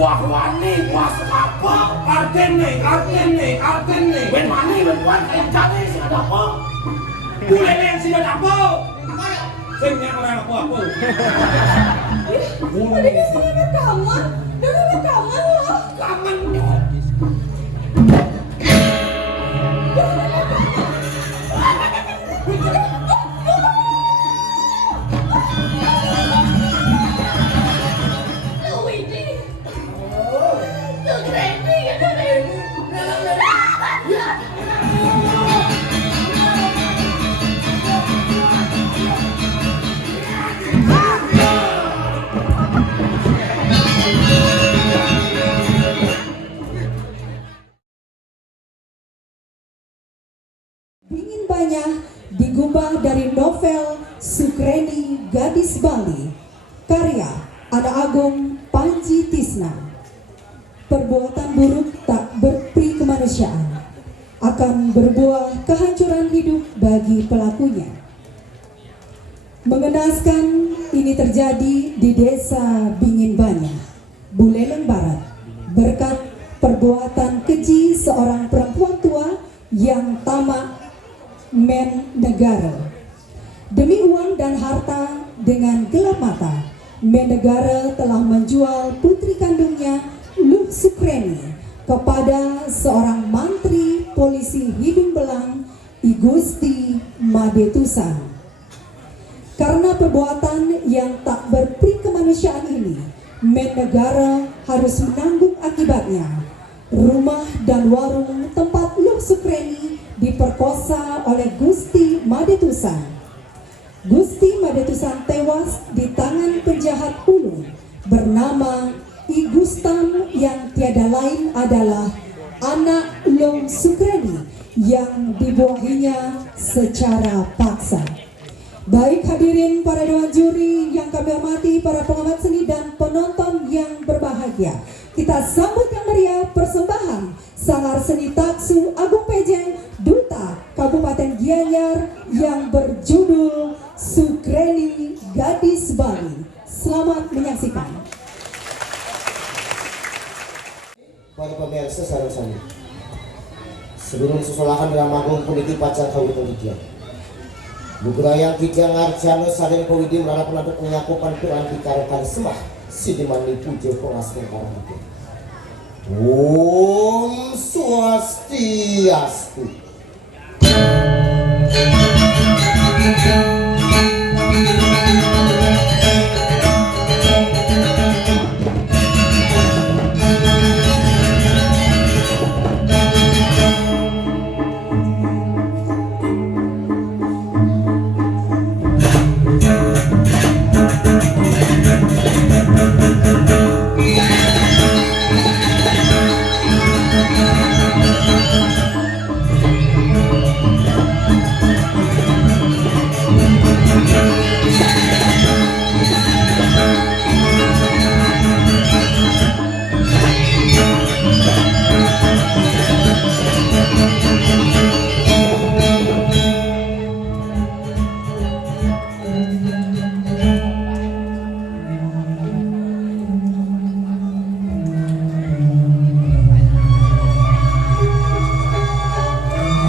Wah wani wah apa artene when mani when wan jane sing ada apa kulele sing ada apa sing yang apa Udah kesana ke kamar, udah ke kamar loh. kangen Dingin Banyak digubah dari novel Sukreni Gadis Bali karya Ada Agung Panji Tisna. Perbuatan buruk tak berperi kemanusiaan akan berbuah kehancuran hidup bagi pelakunya. Mengenaskan ini terjadi di desa Dingin Banyak, Buleleng Barat, berkat perbuatan keji seorang perempuan tua yang tamak Mendegara. Demi uang dan harta dengan gelap mata, Mendegara telah menjual putri kandungnya Luh Sukreni kepada seorang mantri polisi hidung belang I Gusti Madetusan. Karena perbuatan yang tak berperi kemanusiaan ini, Mendegara harus menanggung akibatnya. Rumah dan warung tempat Luh Sukreni diperkosa oleh Gusti Madetusan. Gusti Madetusan tewas di tangan penjahat ulung bernama I Gustam yang tiada lain adalah anak Luh Sukreni yang dibuahinya secara paksa. Baik hadirin para dewan juri yang kami hormati, para pengamat seni dan penonton yang berbahagia, kita sambut yang meriah persembahan Sanggar Seni Taksu Agung Pejeng Duta Kabupaten Gianyar yang berjudul Sukreni Gadis Bali. Selamat menyaksikan. Para pemirsa sareng-sareng, sebelum susulakan drama Agung Puniki Pacar Kawitan Didian Nugrayang Kijang Arjano Sareng Pawidi merana penaduk menyakupan piran dikarekan semah Sidimani Pujo Pengasken Karang itu. Om Swastiastu.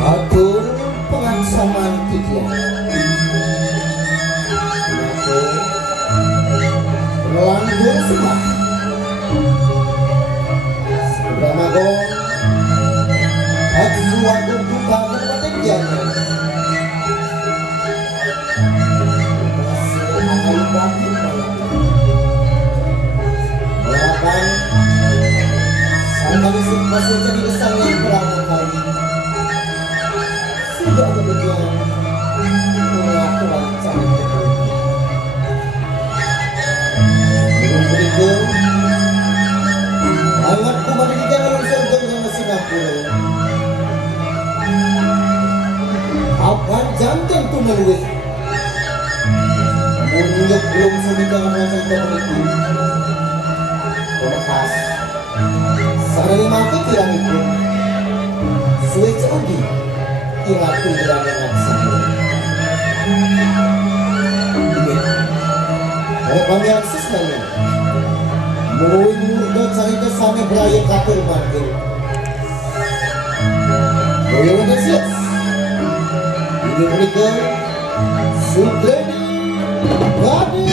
Atur pengaksaman Didian Melanggung semah Sebramago Aksu Agung Duta Kabupaten Gianyar Masih akan bagi melakukan Sangka Lisik masih jadi kesan yang beramal kali sudah kebetulan melakukan cari belum berikut hangat kembali di jalan surga dengan Singapura akan jantan tu meluih. Munyuk belum sumikan rasa itu itu. Lepas. Sarang mati kirang itu. Suwe codi. Kirang tu kirang yang sama. Oleh panjang sesnanya. Mulut dan cerita sana beraya katur manggil. Boyo udah siap. Ini mereka Sukreni Bani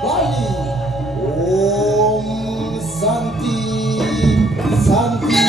Bali. Om Santi Santi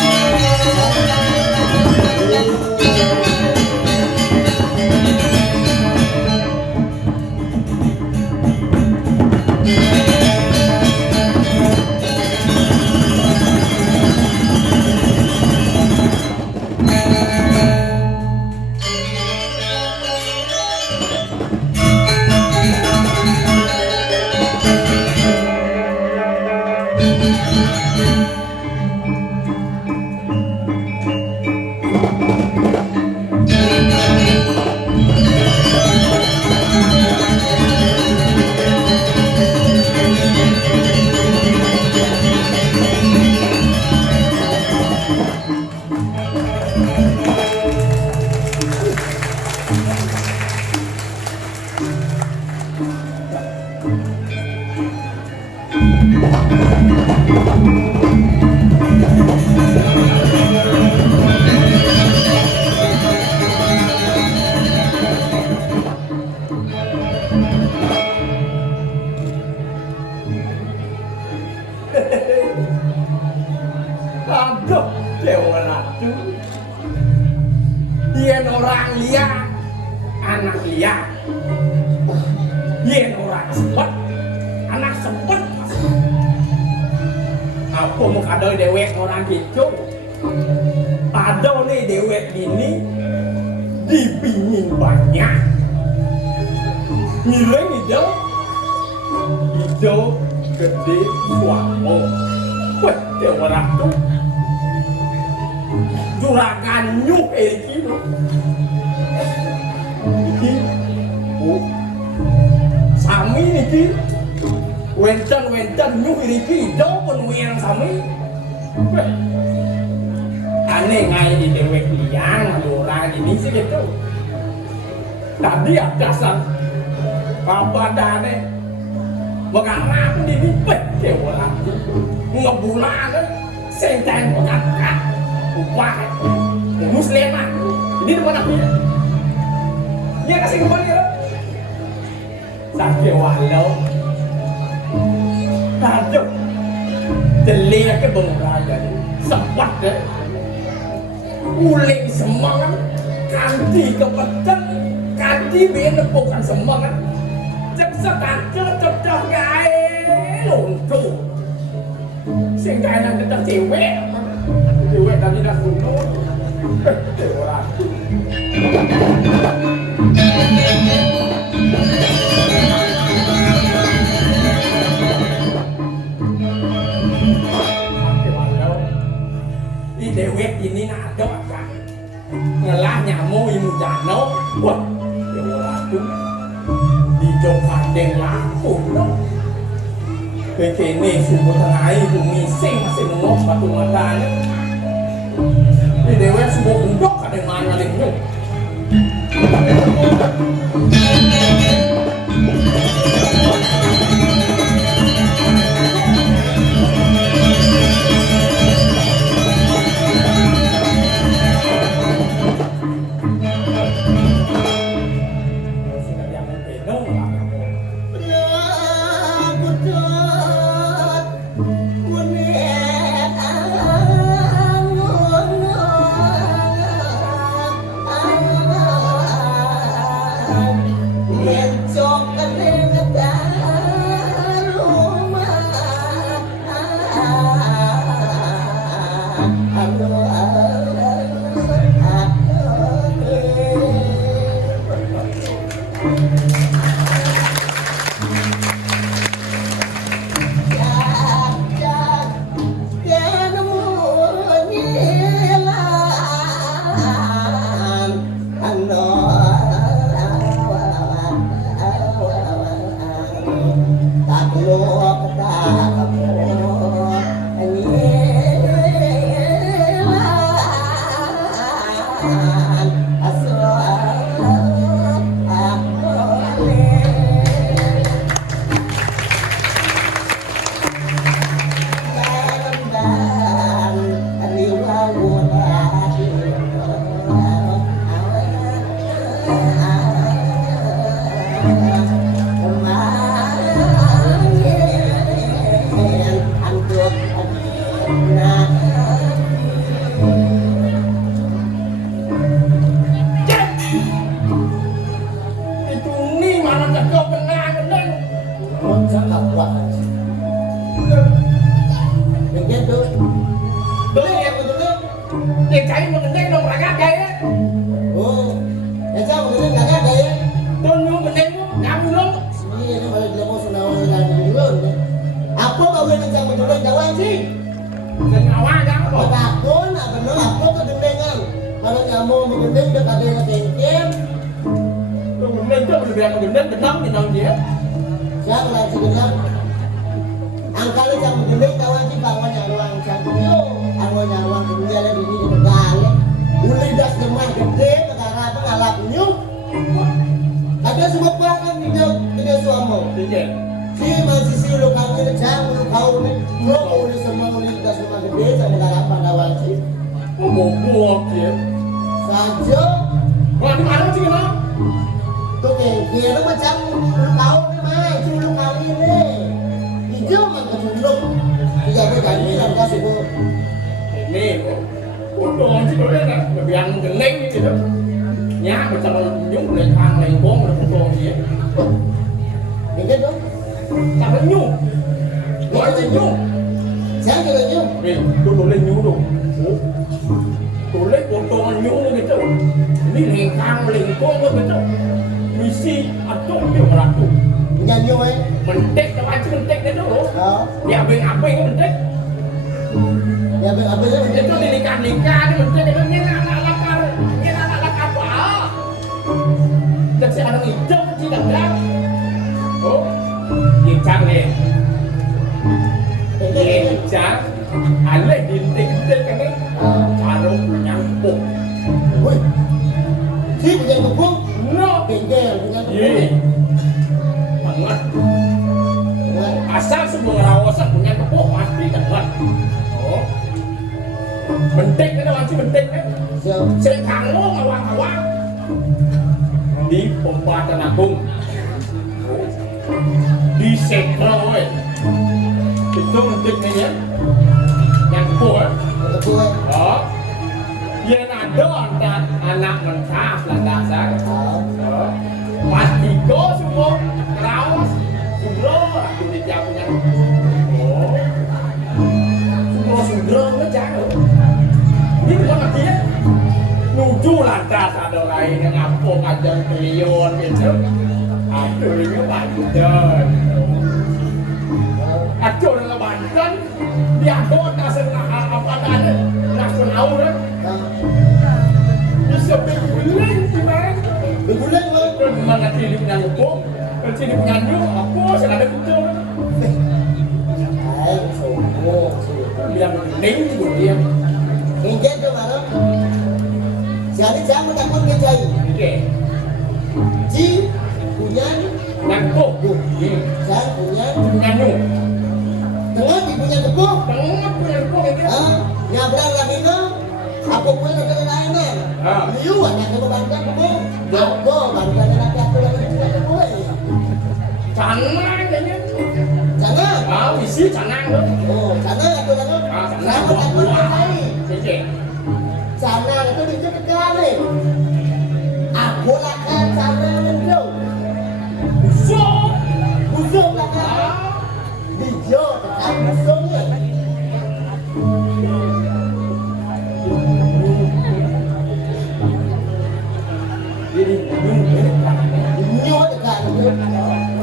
Aduh, Dewa Ratu. Yen orang liar, anak liar. Yen orang sebet, anak sebet. Apa mau kado dewek orang gitu? Ada nih dewek ini dipingin banyak. Nilai hidup gede suamo. Wah, Dewa Ratu. Juragan nyuk iki lho. Iki sami niki. Wenten nyuk iki do pun wiyang sami. Aneh ngai di dewek liang orang ini sih gitu. Tadi dasar babadane mengarap di bibit Dewa Ratu. Ngebulan senten kakak upah muslimah ini mana punya dia kasih kembali ya sakit walau tajuk jelik ke bengkaya sempat deh uling semangat kanti kepetan kanti bukan semangat cek cocok gaya lontu sehingga yang kita cewek tadi dah kuno Dewa Ratu di dewek ini ada apa ngelah nyamuk imu jano wah Dewa Ratu di jokandeng laku no begini sumber tengai mising masih nengok batu matanya di dewek semua undok ada yang mana lingkup Dia cari mengendek dong raga gaya. Oh, esa mungkin kagak ada ya. Tuh nyu mengendek mu, kamu dong. Ini balik dia mau sunawan dengan dulu. Apa kau yang jangan mencoba jawab sih? Sengawa jangan kok. Takut, nak benar apa kedendengan. Kalau kamu mengendeng udah kagak yang kengkem. Tuh mengendek tuh udah bilang mengendek tenang dia. Siapa lagi sebenarnya? Angkali yang mengendeng kawan sih kawan yang ruang cantiknya. Arwah nyawang dunia lah di sini negara. Uli das demah gede negara apa ngalapnya. Ada semua bahkan tidak suamo. Tidak. Si masih si lu kau ini jam lu kau ini. Lo uli semua uli das demah gede sama negara apa nawan sih. Oh mau dia. Saja. Wah di mana sih kenapa? Tuh kira macam lu kau ini mah, lu kau ini. Hijau mah keculung. Tidak berani dan kasih bu. Ini untung sih boleh kan, lebih yang geleng gitu. Nhá macam nhung lên thang lên bốn là untung dia. Ini dong. Siapa nyung? Gọi là nhung. Siapa yang nyung? Nih, tu lên nhung dong. Tu lên untung nhung gitu. Ini lên thang lên bốn gitu. Misi atau dia meratu. Punya nyung eh? Mentek apa sih mentek itu loh? Oh. Dia apa yang mentek? Ya apa ya? Itu nikah nih mentek itu ini anak apa? Jadi anak hijau tidak ada. Oh, hijau nih. Hijau, ale dintik kan? Kalau nyampuk. Woi. Si punya kebun? No. Tinggal punya Iya. kebun. Banget. Asal sebelum ngerawasan punya kebun pasti banget. Oh. Penting kan masih penting kan? Siapa? Saya kalau ngawang-ngawang di pembatan agung di sektor weh itu penting ya yang kuat Kebun. oh yang ada anak mentah lah dasar oh pasti go semua rawas sundro aku tidak punya oh sundro ngejar ini bukan artinya nuju lantas ada lain yang ngapo kajang triliun gitu aduh ini Banten aduh dengan Banten dia kota apa ada nasional kan bisa berbulan gimana Berbulan woi. mana sini punya hukum sini punya nyung apa saya ada kucing Hai, sombong sih. bilang neng juga dia Mungkin tu mana? Jadi jangan takut kejai. oke Ji punya nangkuk Jangan punya punya nyung tengah di punya kebun. tengah punya hukum itu Ah, nyabrang lagi tu. Apa pun ada lain kan? Ah. Liu anak kebun bangka kebun. Aku bangka lagi aku lagi punya kebun. canang kayaknya Jangan. ah isi canang tuh Oh, sana aku lagi. ah canang Sana buah takut buah kejai. oke Sana itu dijemput kali. Aku lakukan sana itu. busuk Busuk lakukan. ah Hijau tekan busuknya. jadi nyung ini canangnya Nyuat tekan itu.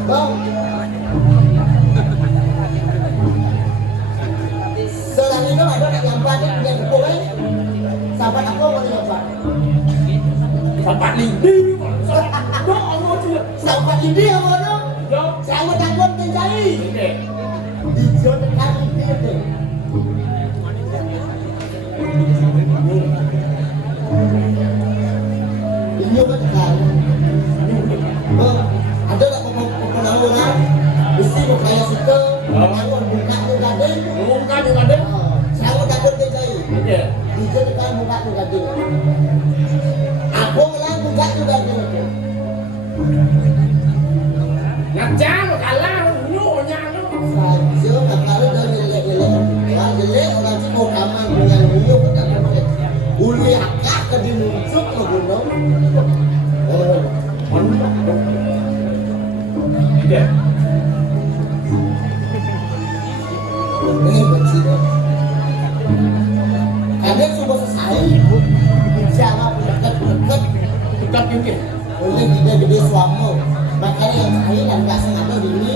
Bang. Selain itu ada yang nyampak punya kebun. Sahabat aku mau nyampak. tempat lidi doa mau juga Sahabat ini yang mana? yo Sama takut mencari. oke Hijau tekan itu. Nyuat tekan. Bang, ada tak pengawalan? Mesti mau kayak situ. Aku buka tu gading. muka di mana Saya takut mencari. oke Hijau tekan buka tu gading. Aku ngelang buka tu gading. ngajak kalah nyunya lu Saja kalau dari jelek-jelek. Orang jelek orang tu mau kaman dengan bulu kita boleh. Uli akak ke di muncul ke gunung. Oh, oke ini bersih. Kadang sudah selesai. ke? Oleh kita gede suamo. Makanya yang cari dan gak sengaja ini.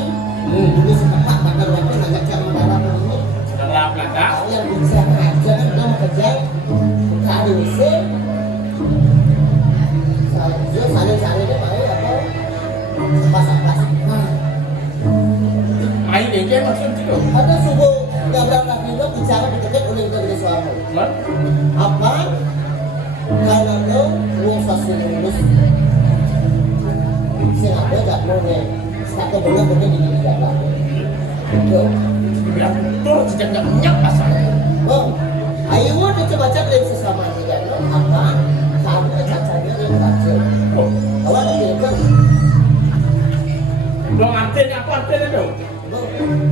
Dulu setempat makan waktu agak cara mendalam ini. Setelah belakang. Kalau yang bisa aja kan udah mau kerja. Buka di WC. Saya dia pakai apa? Pas-pas. Main ini maksud itu. Ada subuh Gabriel Rafindo bicara deket oleh kita gede suamo. Apa? Karena lo uang sosial lulus. Singapura gak mau nih. Satu bulan mungkin di Jakarta. Itu. Ya betul, sejak nggak minyak pasalnya. Oh, ayo udah coba-coba dari sesama juga lo. Apa? Kamu cacanya yang kacau. Oh, Awak ada film. lo artinya apa artinya dong?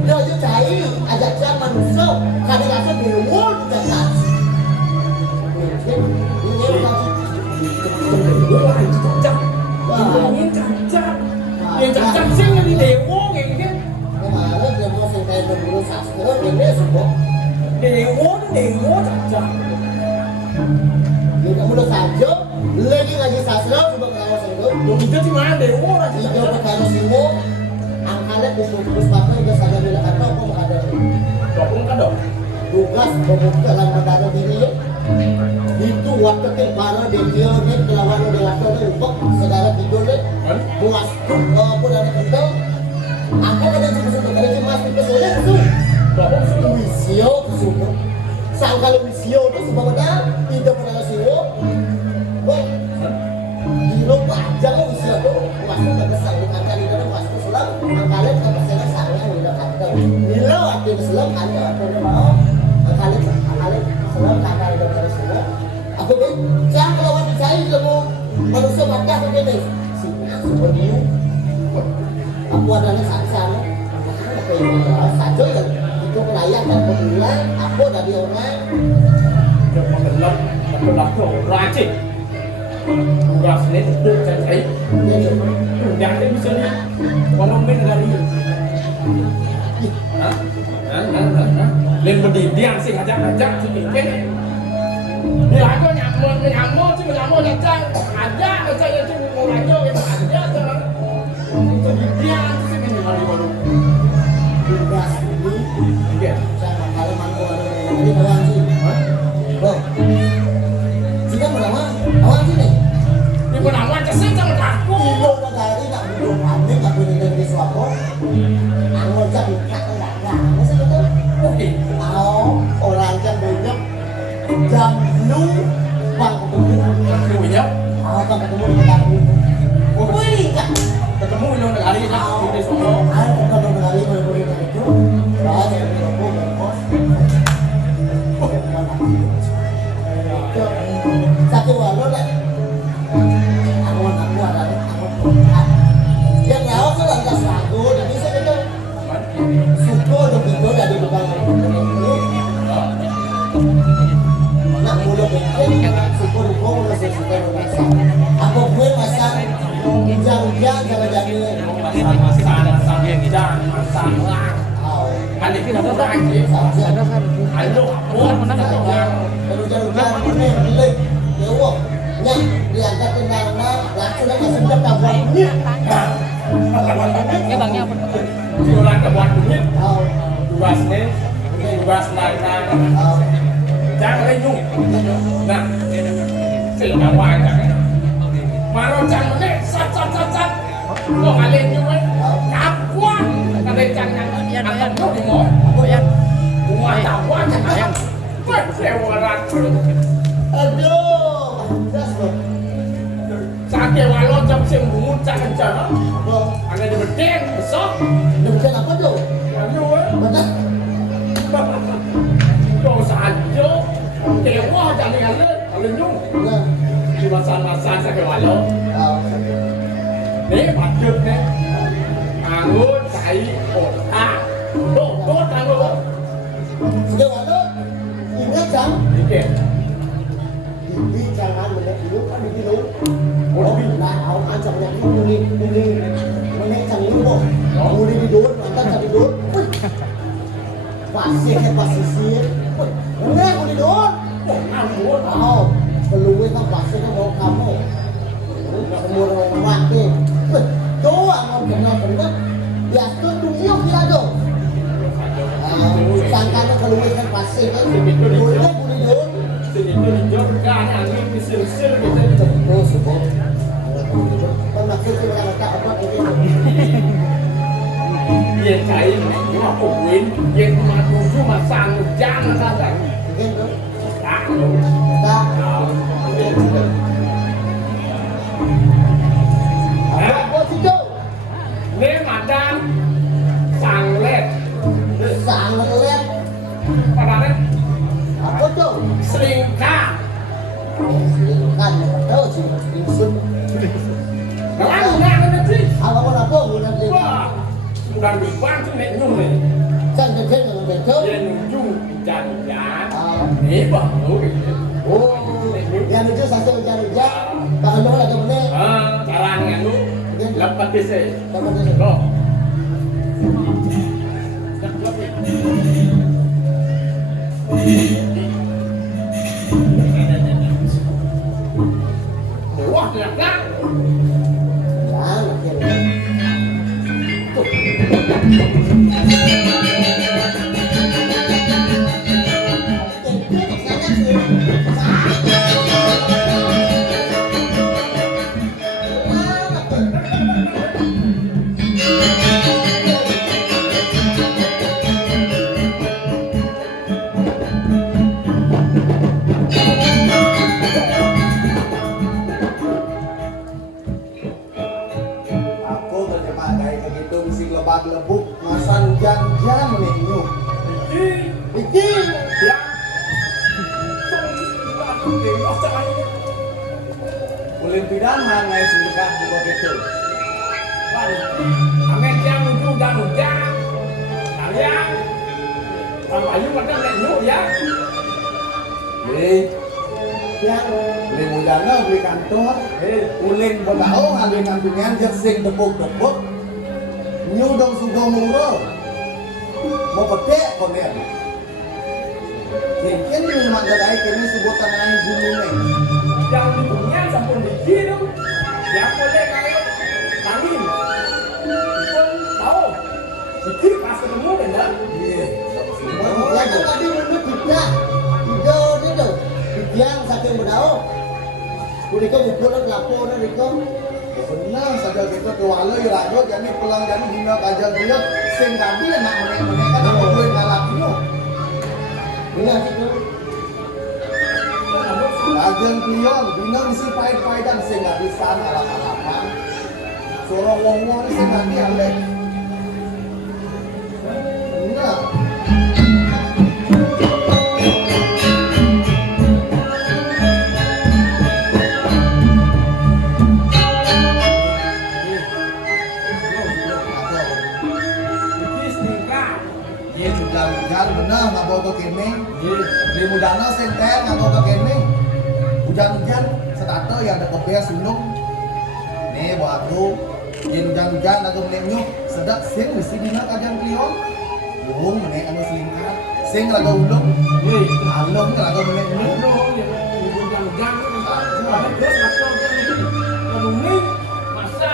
Lo juga cari ajak cari manusia. Kadang rasa dewa juga kacau. Ini lagi. Ini cacak. Ini cacak. Yang cacak sih yang di dewo kayak gitu. Kemarin dia mau selesai berburu sastra, ini semua. Dewo cacak. Kita udah saja, lagi sastra coba kalau itu. Lo itu di mana dewo lagi Kita cacak. berkali semua, angkanya bus pakai udah sadar bila kata apa mau ada. Dokong kan dong. Tugas membuka dalam mendadak ini. Itu waktu tempara dia ni kelawan dia waktu tu ubah saudara tidur ni. Muas tu apa dari kita. Aku ada sebut ada mas kita sudah tu. Dokong sudah. Wisio semua. Sangkal wisio tu sebab ada tidak pernah siwo. Wah. Dilo panjang wisio tu. Muas tu tak besar di kantor di dalam muas tu selam. Angkalan tak besar sangat di dalam kantor. Dilo ada selam ada apa dia mau. Angkalan selam kantor di dalam selam. Aku pun jangan lawan dicari kamu manusia mati aku gini. Semua dia. Aku adalah saksana. Apa yang saja yang itu kelayak dan pemula. Aku dari orang. Jangan mengelak tu rajin. Tugas ni duduk cari. Yang ni misalnya orang main dari. Lên berdiam sih ngajak-ngajak sih kan. Dia aku nyamuk datang. Ada yang cuma mau lanjut yang ada aja. Itu dia sih ini hari baru. Tugas ini. Iya. Saya kalau mampu ada ini kawan sih. Bro. Jika berapa? Awak sini. Ini penawan kesel jangan kaku. Ibu dah dari nak duduk ambil tak boleh dari suapo. Anggur jadi tak enggak. Masa itu. Oke. Orang yang banyak jam lu bang ketemu. Ketemu ya. Bang ketemu di kampung. Wih, kan. Ketemu yang negara ini di Solo. Aku kan udah kali boleh itu. Lah, saya aku bos. Satu walau dah. Aku ada aku. Yang lawan sudah enggak satu, jadi saya itu suko begitu dari lubang itu. Nak mula bikin suko lubang udah selesai masak. Aku gue masak jang-jang jangan-jangan Masalah. Kan ini ada lagi. Ayo, Kalau jang-jang ini beli dewa. Yang diangkat ke mana langsung aja sudah kawan ini. Cái bằng nhau jualan ke buat duit. Tahu. Tugas nang jangan lenyung. Nah, sehingga wajar. Maro jangan nih, sat. Lo kalian juga kapuan. Kalian jangan akan lo di mau. Buat kapuan jangan. Persewaran. Aduh, das loh. Sakit walau jam sembunyi jangan jangan. Loh, Ada di bedeng besok. demikian apa tuh? Ayo, Mana? kau saja. Dewa jangan ngalir. Lenyung. Nah, Di masa-masa sakit walau. tahu. Ini patut nih. Anggur, cai, otak. Dot anggur. Sudah walau, ingat kan? Dikit. Ini jangan menit dulu kan dulu. Oh, nah, awak ancam yang ini menit jangan dulu. Mulai didut, mantan jangan didut. Pasir ke pasisir. Mana aku didut? Anggur. Tahu, peluit kan pasir kan mau kamu. umur waktu. Doa mau kenal bentuk. Ya tuh tunggu kira dong. Sangkanya kalau mereka pasti kan boleh dong. Sejujurnya kan angin disil-sil gitu. Terus kok. Maksudnya mereka apa ini? Dia kain cuma kubuin, dia cuma tunggu masang jangan ada. Mungkin tuh. Tak. Tak. Apa sih tuh? Nếu mà đang sàng lết Sangat lihat. pada đấy Apa tuh? selingkah Kan tahu sih Simpson. kalau nggak ada sih Apa apa nanti? wah sudah dibantu nek nyung nih Kan dengan betul. dia nunjuk jangan Ah. ini baru gitu Oh, yang itu satu ujar-ujar. Kalau mau lagi mana? carang nganu lepas bisa Dapat itu. kok wah ternyata Ya, akhirnya. Aku terjemah kayak gitu mesti lebak lebuk masan jam-jam menu. Bikin. ya Ulin pidana ngai singkat juga gitu. Amet yang nunjuk dan hujan kalian sampai you macam nek nyuk ya Nih, Yang beli mudana beli kantor. Ulin bedao ngambil kampingan jesing tepuk-tepuk. Nyu dong sugo muro. Mau petek konen. Mungkin memang gadai kini sebutan lain bumi nih. yang di dunia sampun dikirim yang boleh kaya kami pun tahu dikir pas ketemu benar Iya. ya kan tadi menurut tidak. Tidak itu. Yang saking bedao. Kurika bukulan laporan itu. Benar saja kita kewala ya rago jadi pulang jadi bina kajar dia sing tadi nak menek kan apa gue ngalah dulu. Benar itu. Kajian klion bina mesti pahit-pahitan sing nggak bisa alap-alapan. Suara wong-wong sing tadi alek. Benar. dikir setingkah Iya hujan-hujan bener nggak bawa ke kene. Di mudana senter nggak bawa ke kene. Hujan-hujan setato yang ada kopi sulung. Nih buat aku. Di hujan-hujan aku menengnya sedap sing mesti dina kajian klion. Yung menek anu selingkat. Sing lagu ulung. Alung lagu menek ulung. hujan-hujan terus aku menunggu masa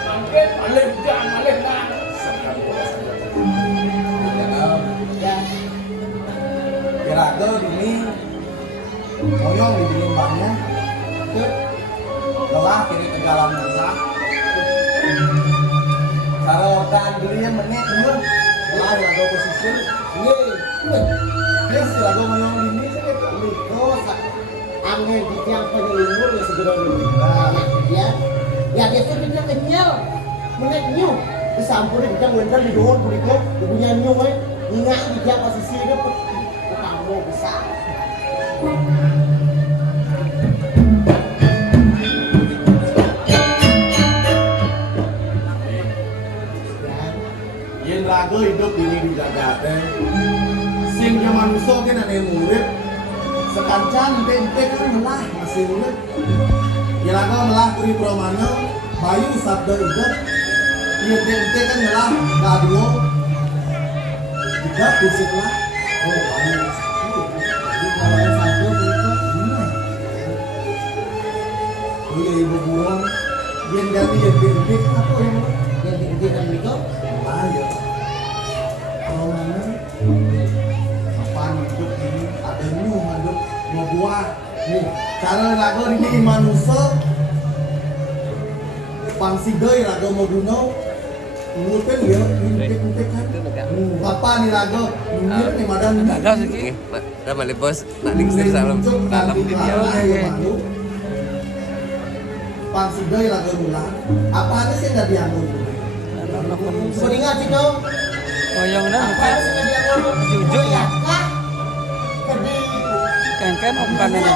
sampai balik hujan balik kan Ya. Kira-kira ini moyong di dinding banyak. Lelah kini kejalan lelah. Cara organ dirinya menek ulung. Lelah lagu posisi. Ye. Yes, lagu moyong dini sih itu. Itu angin di tiang penyelumur yang segera dulu. Nah, ya. Ya dia tuh dia kenyal. Menek nyu. Disampuri kita wendel di doon kuriko. Ibunya nyu ingat di tiang posisi itu kamu bisa. Yen lagu hidup ini di jagate. Sing ke manusia kan ada yang murid. Sekancan tempe kan melah masih murid. Yen lagu melah kuri promana. Bayu sabda idat. Yen tempe kan melah kadua. Idat kusik lah. Oh bayu. Jadi kalau yang satu itu benar. Boleh ibu buron. Yang ganti yang gede kan apa yang digantikan itu ayo kalau mana apaan hidup ini ada nu hidup mau buah nih cara lagu ini manusia pangsigai lagu mau duno ngutip ya ngutip kan apa nih lagu ngutip nih madan Ada sih. Nama bos, nak lingsir salam dalam video. pangsigai lagu ulang apa aja sih nggak diambil Kuningan sih dong. Oh yang dah Apa sih nggak diambil? Jujur ya. Kah? Kedi. kan bukan ini.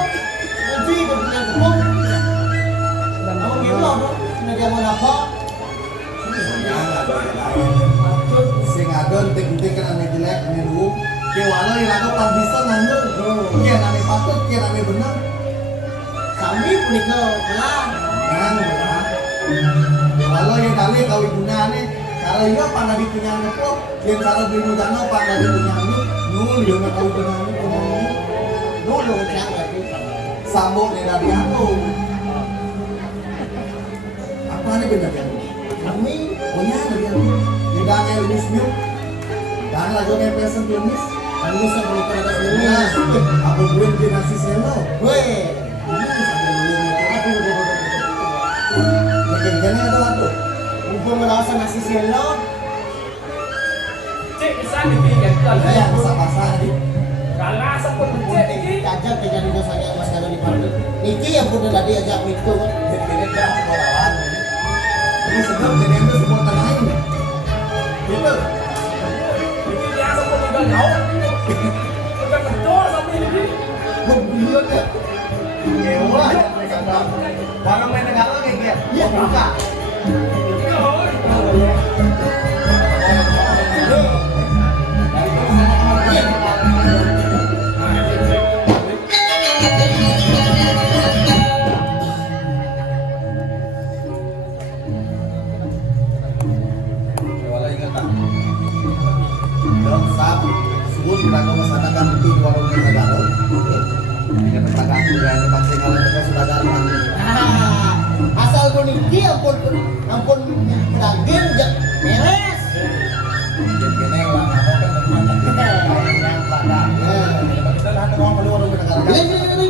Nanti kemudian kebun. Kamu gimana dong? Nggak diambil apa? sing adon ting-ting kan ane jelek ane luwung ke walau yang lagu pan bisa nanu kia ane patut kia ane benar Kami punika pelan. kan benar walau yang kali kau gunane kalau iya pan di punya nepo yang kalau beli mudana pan di punya ini nul yang nggak kau gunane Dulu jangan sih. sambung nih dari aku apa nih benar ya Kami punya dari aku tidak kayak Luis Mil dan lagu kayak Pesan Tunis kami punika atas Nah, dunia. aku gue di nasi selo Weh. Geng-gengnya ada apa? Mumpung merasa nasi selo. Cik kesan di pinggir Iya, pasar-pasar di Kalau asap pun cik ini. Ajak dengan itu saja Mas Kado di Pandu. Niki yang pun tadi ajak itu kan. geng-gengnya kan semua lawan. Ini sedap jadi itu semua tanah ini. Gitu. Ini dia asap pun udah jauh. Udah kencor sampai ini. Begitu ya. Ewa, barang main negara kayak gitu. Iya, buka. Wala ingat tak? Dong sab, subuh kita kau masyarakat itu di warung yang negara. Dengan tetangga aku yang masih kalau kita sudah ada mandi. Asal pun niki ampun daging jak beres. Gini lah, apa kan yang pada. Kita dah ada orang keluar dari negara. Ini.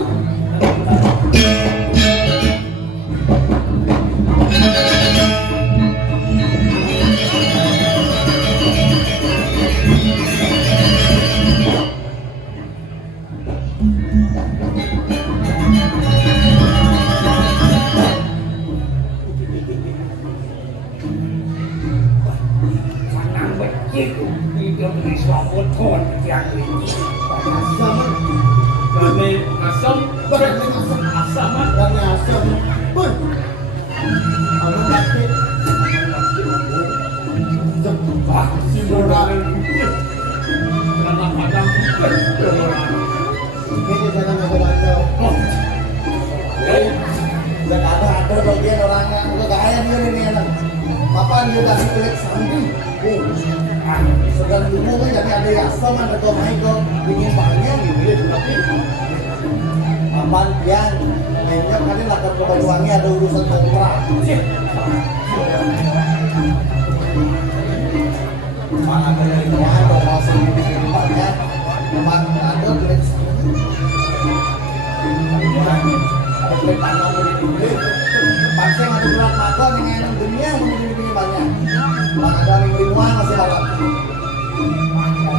Sanang begitu. Itu beli suapun kon yang ini. Bani asam. Asam. Dan asam pun. Anu pasti. Wah, si orang. Karena padang. Ini jangan ada. Dan ada bagian orangnya, udah kaya dia ini enak. Papa dia kasih kulit sambil. Sedang dulu kan jadi ada yasam, ada tomato, bikin banyak gitu. Tapi Papan yang mainnya kan ini lakukan ke Banyuwangi ada urusan kontrak. Mana ada dari bawah, kalau mau sendiri bikin banyak, teman ada kulit sambil. Ada kulit tanam beli. Pasti ada bulan makan yang enak dunia mungkin banyak. Mana ada lingkungan masih banyak.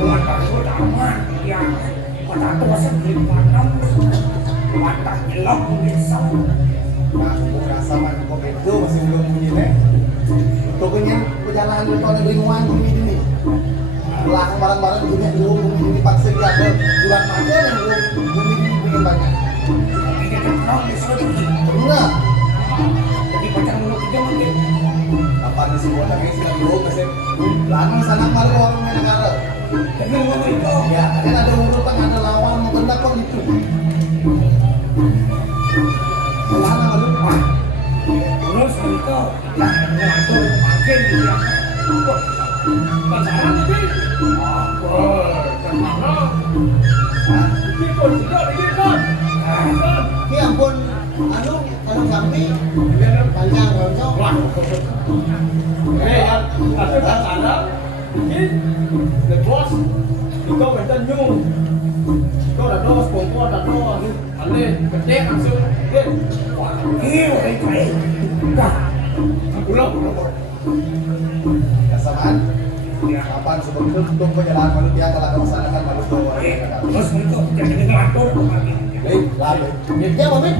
Mata aman ya. Mata terasa beli padang. Mata gelap bisa. Nah, rasa man kopi itu masih belum bunyi deh. Tokonya perjalanan di tahun lingkungan bumi ini. Belakang barang-barang dunia belum bumi ini paksa dia ada bulan makan yang belum bumi ini punya banyak. Ini terang di sini. Benar. Jadi pacar mulut kita mungkin. Apa di sebuah lagi sih belum kasih. Lama sana kemarin orang main negara. Tapi ngomong itu. Ya, kan ada urutan, ada lawan, mau tendang kok gitu. Kelana malu. Terus itu ngatur makin dia. Pacaran ini. Apa? Kenapa? Ini pun juga begini kan. Ki ampun anu kalau kami panjang ronjong. yang ada kat sana, ini the boss, ikaw benda new, ikaw dah dos, perempuan dah dos, ale, gede langsung, wah, ini orang kaya, dah, pulang. Kesamaan. Kapan sebelum untuk penyerahan malu dia kalau ada masalah kan malu tuh. Terus itu jadi ngelatur lagi. Lalu. Ya, Mamin.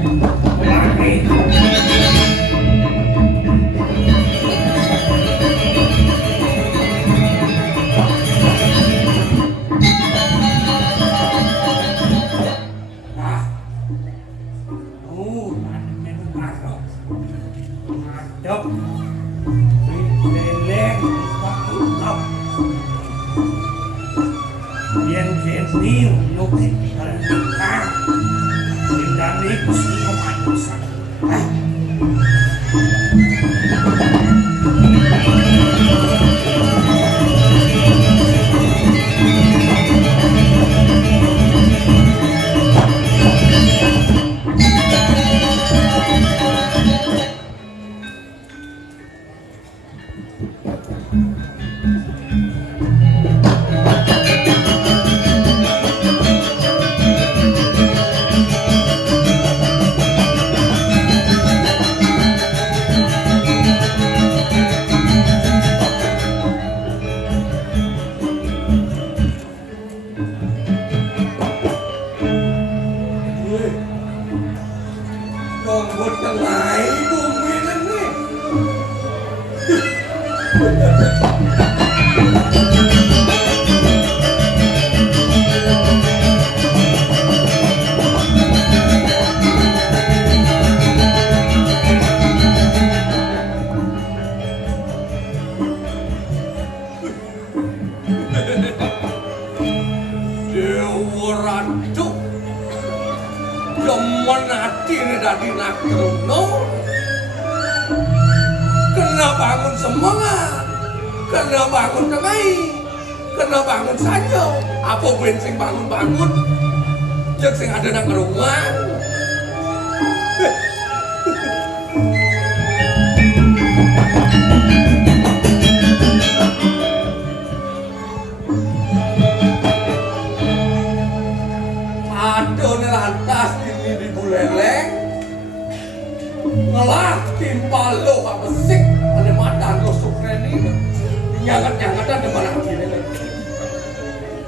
Kena bangun semangat, kena bangun tengah, kena bangun saja. Apa bensin bangun-bangun, jek sing ada nang rumah. Ada lantas ini di Buleleng, ngelah timpa lo pak besik, ada madan lo sukreni, nyangat-nyangatan di mana gini lagi.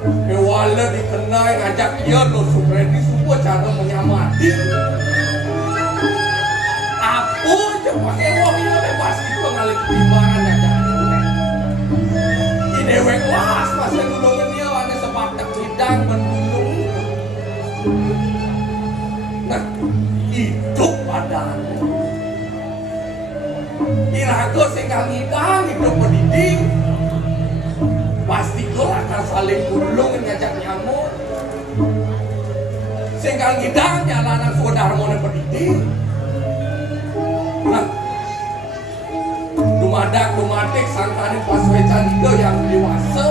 Kewala dikenai ngajak dia lo sukreni semua cara menyamati. Apa aja pakai uang ini bebas itu ngalik timbangan ngajak dia. Ini wek las masa gunungan dia ada sebatak hidang mendulung. Nah, hidup padamu. Irago singkang ngidang hidup pendidik. Pasti kau akan saling gulung ngajak nyamuk. Singkang ngidang jalanan saudara mau pendidik. Nah, dumadak sangkanin paswecan itu yang dewasa.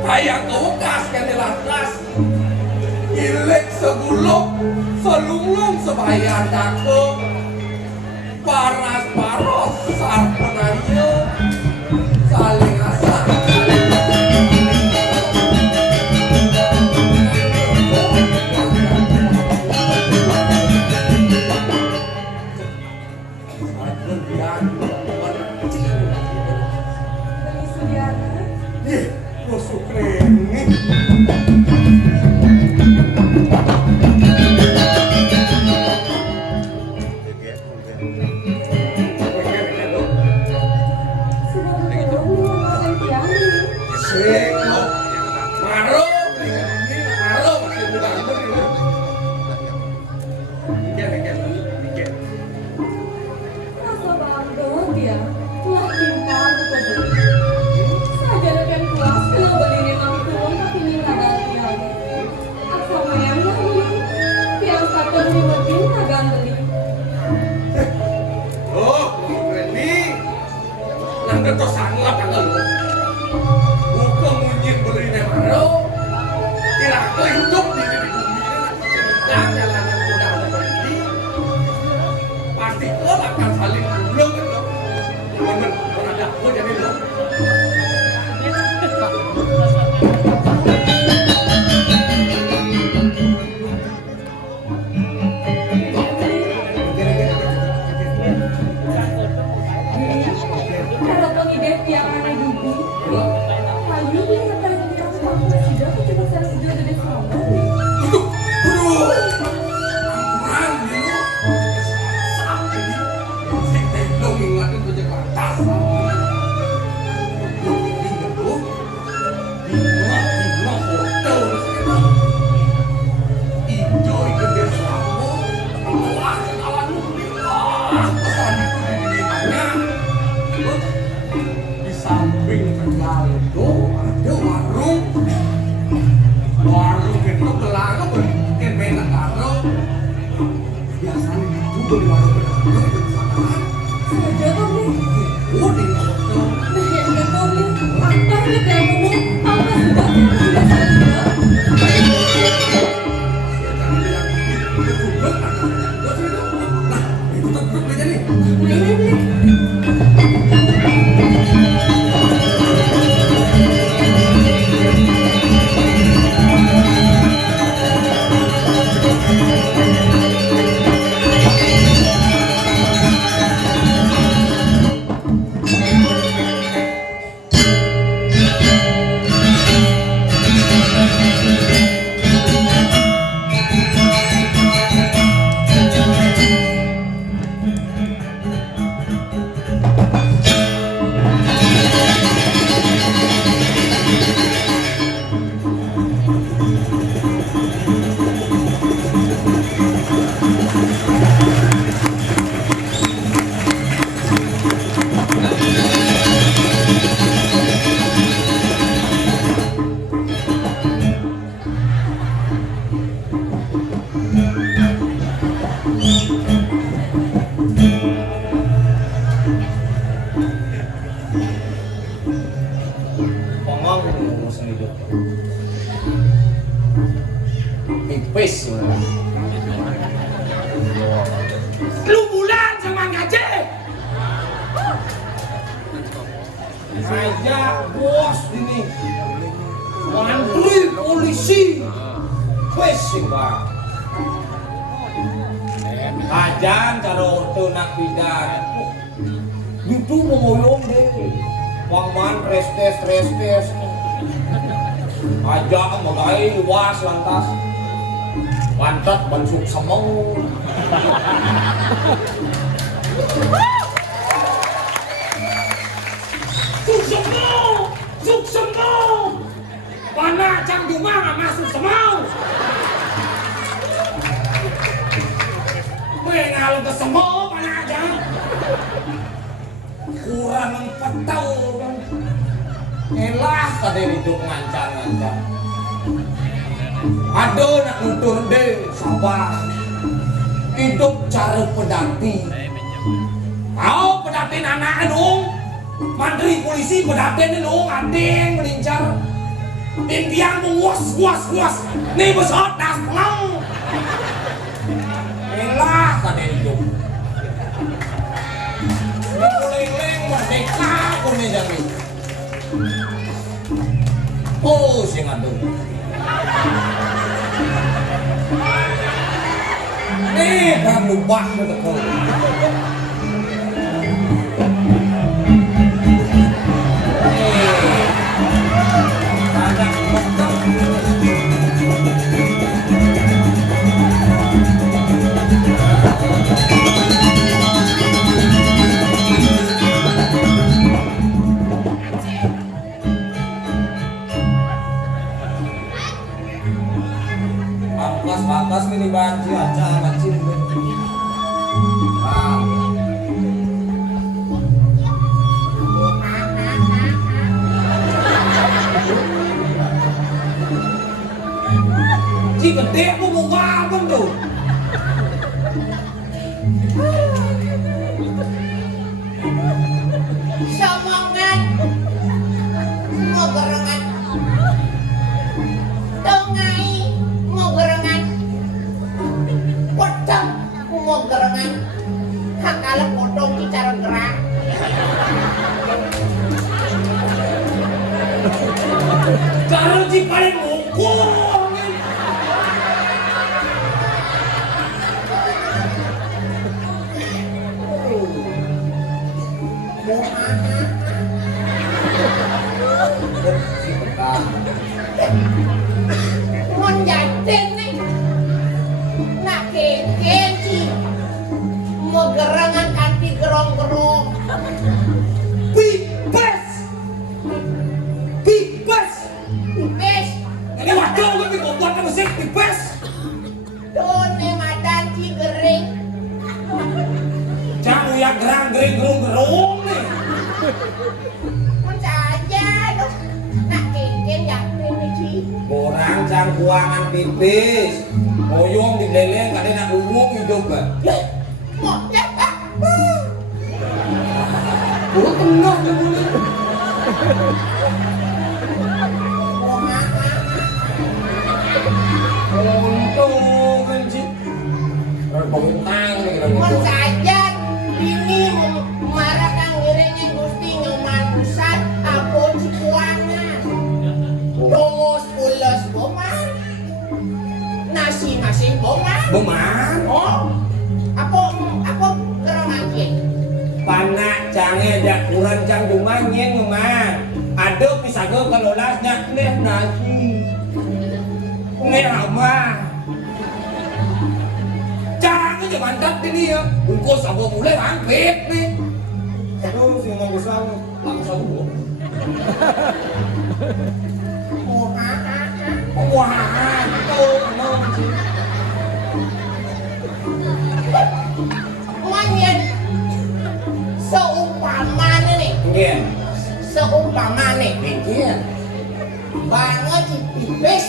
Kayak kewekas kan dilatras. Ilek segulung, selunglung sebayar dako, paras paros sarpenanya, saling asal. Nang sangat tanggal lo, bukan munyin beli nemaro, kira hidup di bumi ini, dan jalanan sudah ada berhenti, Itu di mana? Sengaja kok, Bli. Oh, di mana? Nah, ya enggak kok, Bli. Apa ini dalam ngomong? Apa sudah saya juga? Ini, Bli. Ngomong musuh hidup. Pipis. Lu bulan sama gaji. Saya bos ini. Mantri polisi. Wes sing bang. Kajan cara orto nak bidan. Itu ngoyong deh. Wangman restes. Aja magai luas lantas. Pantat bansuk semau. Suk semau. Pana cang dumang masuk semau. Mengalu ke semau pana aja. Kurang petau kan. Elah tadi hidup ngancar. Ada nak nutur deh sabar. Hidup cara pedati. Kau pedati anak dong. Mantri polisi pedati dong. Adeng melincar. Timpiang menguas. Nih besot das pengau. Elah tadi hidup. Leng merdeka pun ni jadi. Oh, sing aduh. Kan lubah ke teko. Ada betul. Batas ini banci aja macin. Ci gede aku mau ngapun tuh. Somongan mau gerengan tongai mau gerengan potong mau gerengan hakala potong bicara gerak Cara ci paling mukul. mon jaten nih nak kenci mau gerengan kanti gerong-gerong Pipes. bes Ini waduh gue mau buat musik pipes. done madan ci gering Jangan ya gerang-gering gerung nih. mon saja dong nak kenci jaten nih ci Orang cang buangan pipis. Moyong di leleng kadang nak umum hidup kan. mau Gua tenang tuh boleh. Untung kan sih. Berbintang nih Mun gitu. saja ini marahkan ngiringin Gusti ngemanusan apa cikuangan. Dongos pulas boman. Nasi boman. Beman. Oh. Apa kerang lagi? Panak cange jak kurang cang dumangin memang. Ada pisago kalau lasnya neh nasi. Neh ama. Jangan aja mantap ini ya. Ungkos sabo mulai angkit nih. Aduh si mau besar langsung bu. Wah, itu non sih. Manyen seumpamane nih, Iya. seumpamane Iya. banget pipis.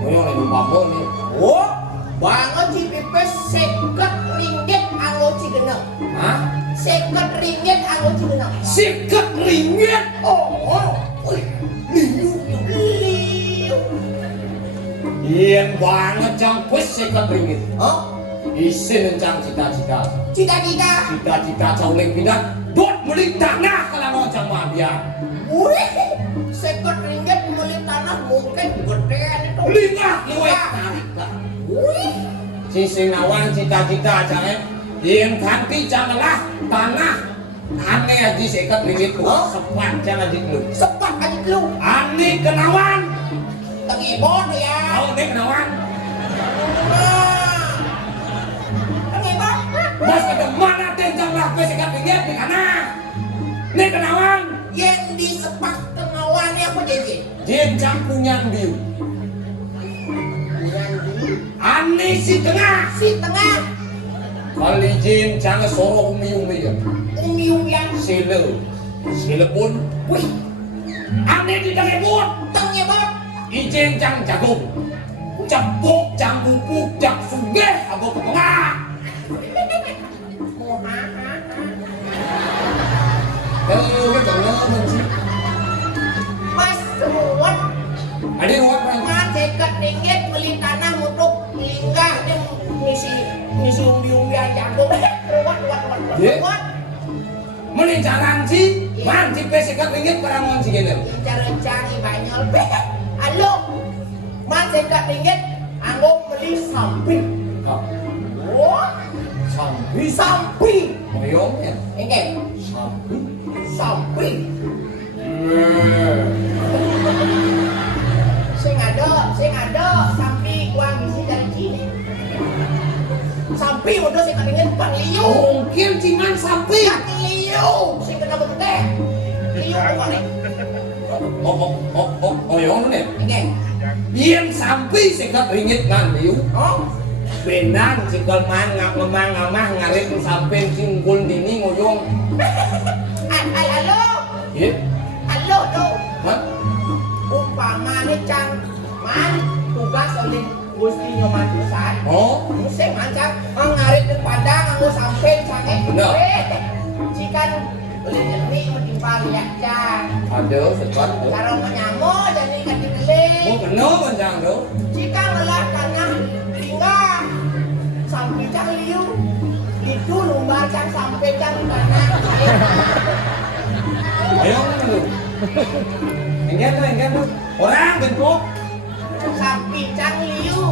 Oh yang lagi babon nih. Oh, banget pipis Rp50 anggo cigeneng. Hah? Rp50 anggo cigeneng. Sikat ringgit. Oh, Liu. Iya banget cang pes sikat ringgit. oh, Isin cang cita-cita. cita-cita. Cita-cita cauling pindah. Buat beli tanah kalau mau cang mabia. Wih, Rp50 beli tanah mungkin gedean itu. Lingah luwet tarik lah. Wih, Sisi nawan cita-cita cang yang ganti cang lah tanah. Aneh aja sikat ringgit tuh. Sepan cang aja lu. sepak aja lu. Aneh kenawan. Tengibon ya. Oh ini kenawan. Tengibon. Bos ada mana tenjang lah sikat ringgit di kana. Ini kenawan. Yang di sepak tengawannya apa jadi? Jenjang punya biu. Yang di Aneh si tengah. si tengah. Kali jin jangan soroh umi-umi ya. Umi yang Sile pun. wih, Aneh di tengah pun. tengibon. Ijen jang jagung. Cepuk jang bubuk jang sungai abang tengah. Kita tengah sih. Mas ruwet. Ada ruang kan? Mas Rp50 beli tanah untuk linggah dan ngisi umi yang jago. Ye? Ruwet. Melincaran sih. Man si pesikat ringgit para mon si gini. Cari banyol. Halo. Mas Rp50 anggo beli samping. Oh, samping. Moyong ya. Oke, samping. Sing ada sampai uang isi dari sini. Sampai udah sing kadangin pan liu. Mungkin cuman sapi. Kaki liu, sing kena betul. Liu apa nih? Moyong nih. Oke. Yang sapi sikat ringgit ngambil. Oh, Benang cikal man memang ngamah ngarit sampai cinggul dini ngoyong. halo. Iya. Halo tuh. Hah? Umpama nih can man tugas oleh Gusti Nyomantusan. Oh. Musim mancang ngarit di padang nganggo sampean sange. Bener. Jika beli jernih menimpal ya can. Ada sepan. Cara menyamo jadi kan dibeli. Mau kenal panjang tuh. Jika ngelah tanah tinggal sampai cang liu itu lumbar cang sampai cang tanah. Ayo lu. Enggak tuh. Orang bentuk. Sampai cang liu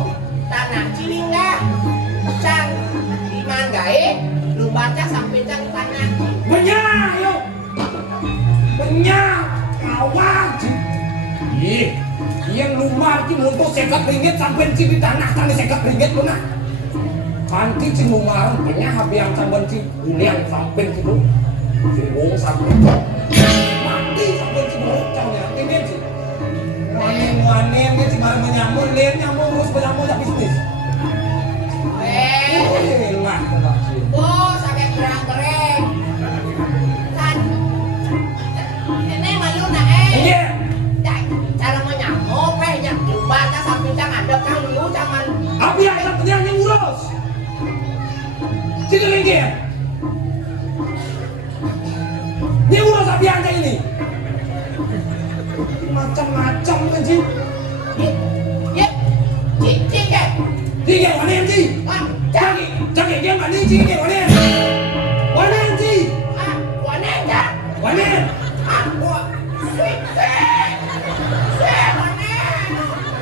tanah cilingga cang iman gae lumbar cang sampai cang tanah. Benyah yuk. Benyah. Kawan. Ih. Yang lumar ki untuk sekat ringgit sampai di tanah tanah sekat ringgit lu nah. Kanti si lumar punya HP yang sampai si kuliang sampai si lu. Si wong sampai mati sampai si bocang ya. Ini sih. Wanin dia si barang menyambut lihat nyambut terus menyambut bisnis. Enak tak sih. Bos agak gerang-gereng. Kan ini malu nak Iya. cara menyamuk yang lumbar cang sampai cang ada cang liu caman. Abi yang punya yang ngurus. Sini ringgit. dia aja ini? Macam-macam kan Ji? Tiga mana yang Ji? Jangan dia mana Ji? Tiga mana? Mana yang Ji? Mana?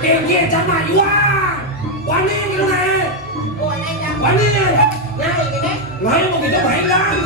Tiga jangan yuang. Mana yang itu naik? Mana? Lain mau kita baik lah.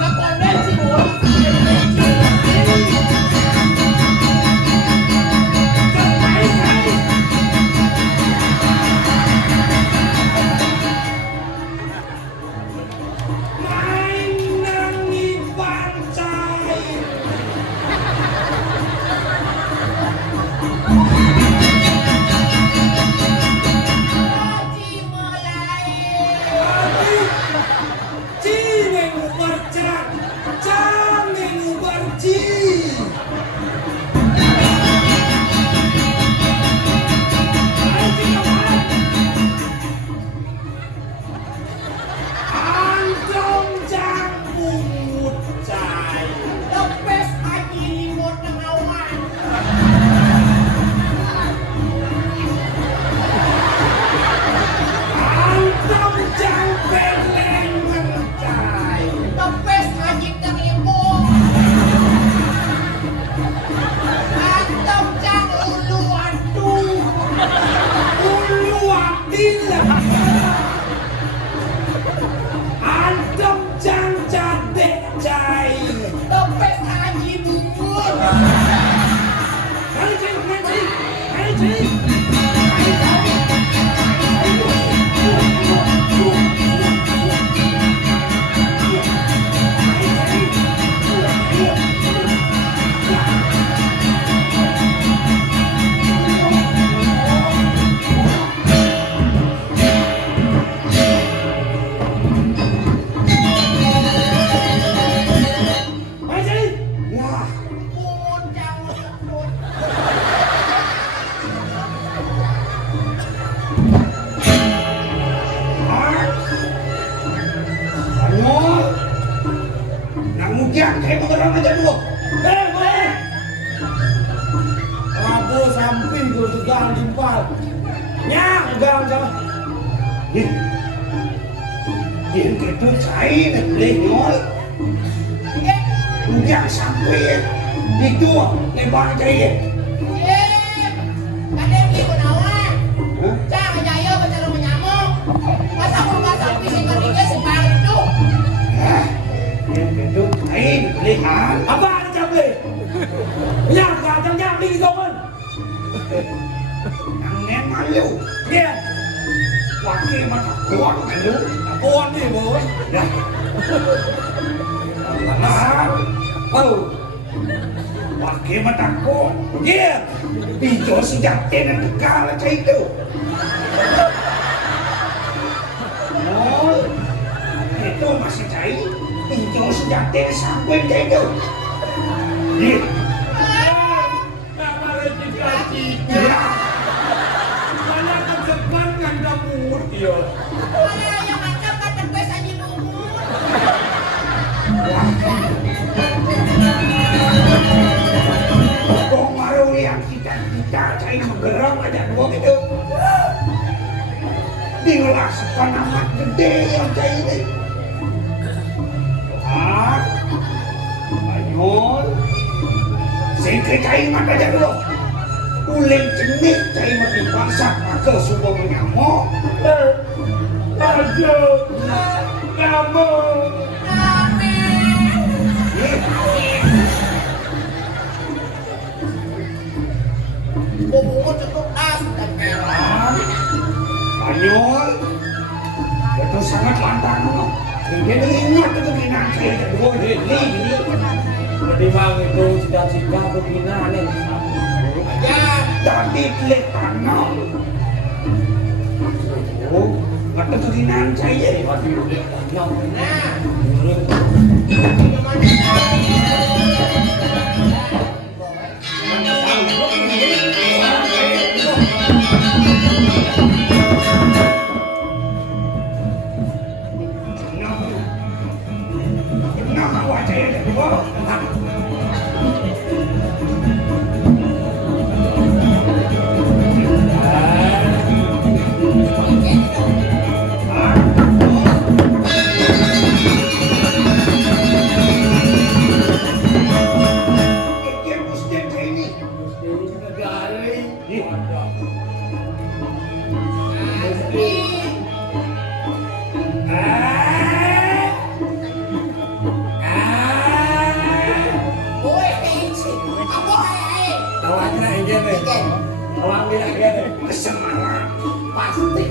ke Semarang. Pasti.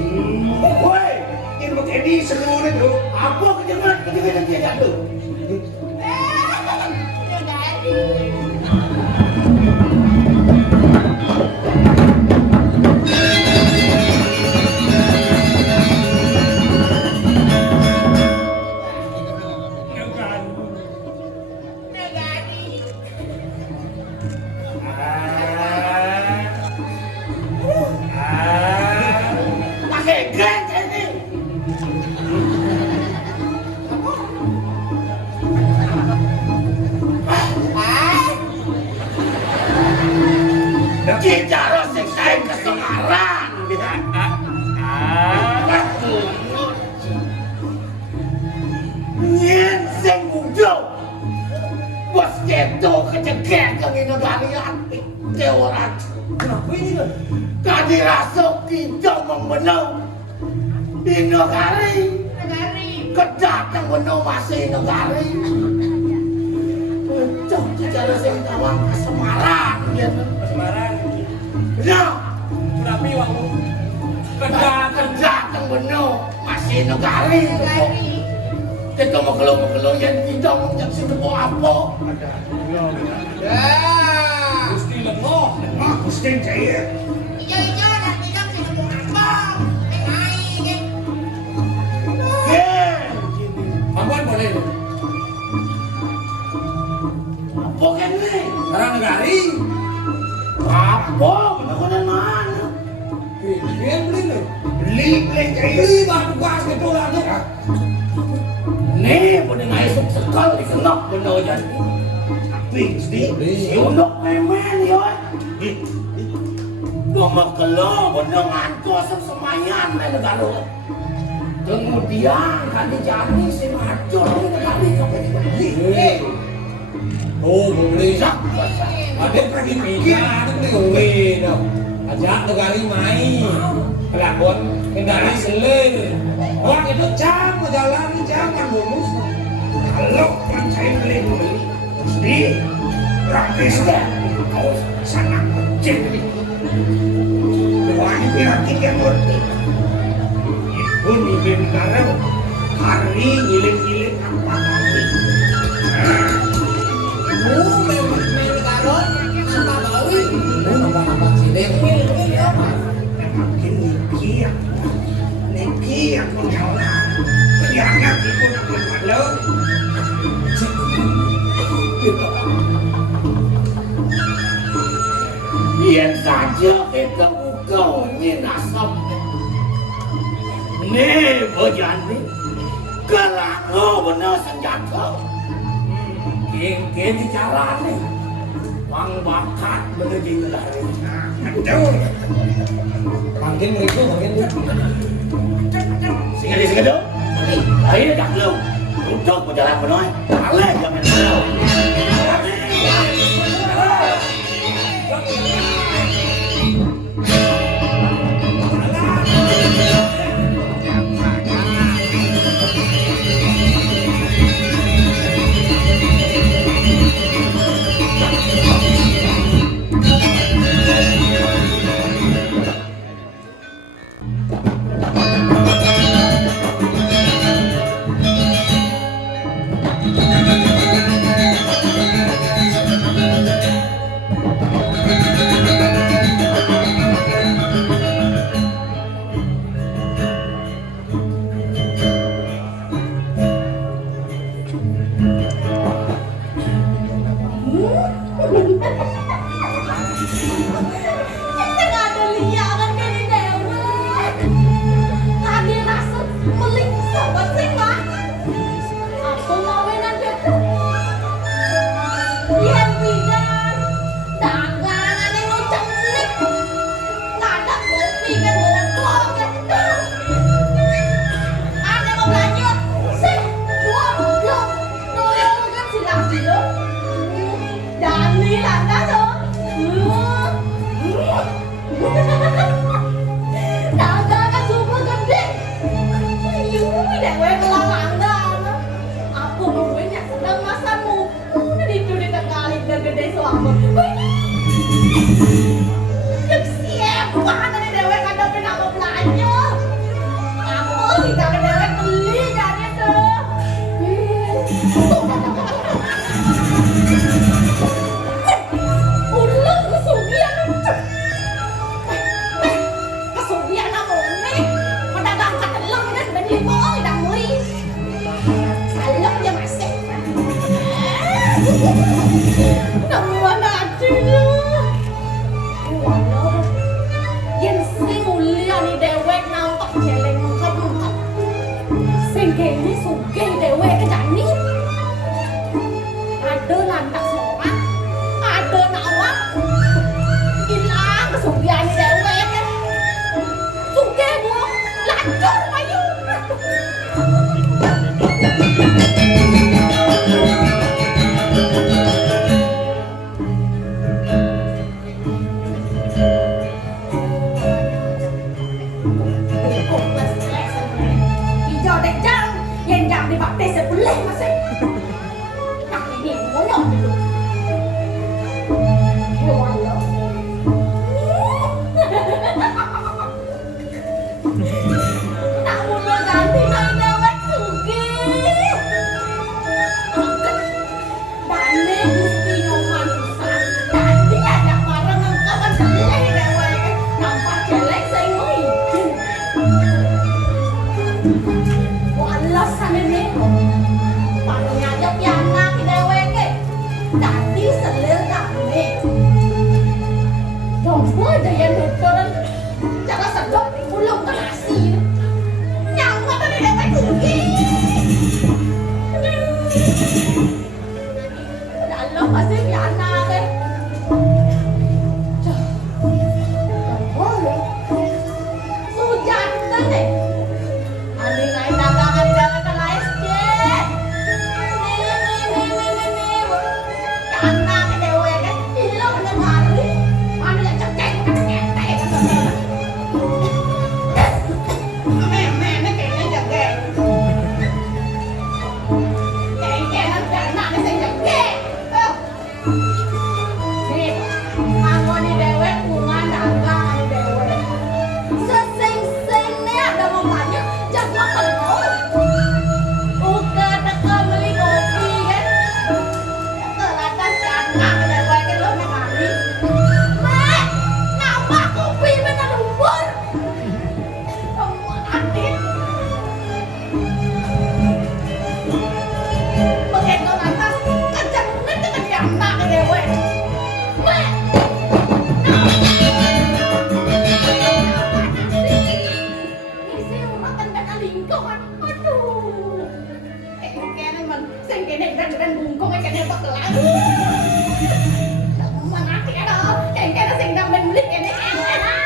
Woi, ini pakai di seluruh itu. Apa kejangan dia jatuh? Kita harus siksain ke Semarang. Nyen sing muda. Bos keto keceget ke negarian. Teorat. Kenapa ini kan? Kadi rasuk kita membenau. Di negari. Kedatang benau masih negari. Cok kita harus siksain ke Semarang. Semarang. Ya, tapi waktu kerja bener masih negari. Kita mau kelong yang tidak menjadi sebuah apa? Ya, Gusti lengoh, Gusti cair. Iya dan tidak sebuah apa? Main. Apaan boleh? Apa kan ni? Orang negari. Apa? Benar-benar mana? Beli baru kuas ke dolar tu. Ni pun dengan esok sekal di kenok benar jadi. Tapi mesti siunok memen ya. Nama keluar benar ngantuk semayan main negara. Kemudian kali jadi si macam negara kau beli. Oh boleh. Ada pergi pindah, ada beli dah. Ajak negari main, pelakon kendali selin. Orang itu jam jalan jangan mulus. Kalau percaya beli, mesti praktis dah. Kau sangat kecil. Wah ini hati yang berarti. Ibu ni bentar hari ngiling apa kali. Memang kalau apa bawi, apa cilik. Nikia pun jalan. Jangan ikut apa lo. Biar saja kita kau ni nasab. Ni berjani. Kerana benar senjata. Kini cara ni. Bang bakat menuju lari. Betul. Makin mereka makin Singa. Ayo dah belum. Untuk berjalan penuh. Alih jangan tahu. Siap. Namuan aja lah. Walau yen sing mulia ni dewek nampak jelek mengkap-mengkap. Sing kene sugih dewek kejani. Ada lantak seorang, ada nawak. Hilang kesugihan ni dewek. Sugih bu, lancar payu. Hijau dek jang, yang jang dibaptis sebeleh masih. Nak ini mono. Walau. Tak mula ganti nak dewek sugih. Dane gusti nyoman pisan. Tadi ada barang ngkawan jelek dewek. Nampak jelek saya ngijin. Walas sanene. Parangnya aja piana ki dewek. Tadi selil dane. Dompo aja yang nuturan. Cara sedot di ulung ke nasi. Nyawa tadi dewek sugih. Dalam pasti piana ke. Boleh. Sujan tadi. Ani ngai dagangan jangan ke SG. Nih. Piana ke dewe ke. Hilang dengan hari. Ani yang cekek. Meme kayaknya cekek. Kayaknya piana ke saya cekek. Nih, aku ni dewek bunga dagang ni dewek. Seseng-seng ni ada mamanya jaga kalau. Uka teka beli kopi kan. Kelatan anak dewek ke lo nak kali. Mak, nama kopi mana lumpur? Kamu adit. Begitu lantas kencang dengan anak dewek. Mak. Isi rumah tanda lingkungan. Aduh. Kene man sing kene dan bungkung kene pakelan. Manati ada. Kene sing nang ben beli kene. Anak.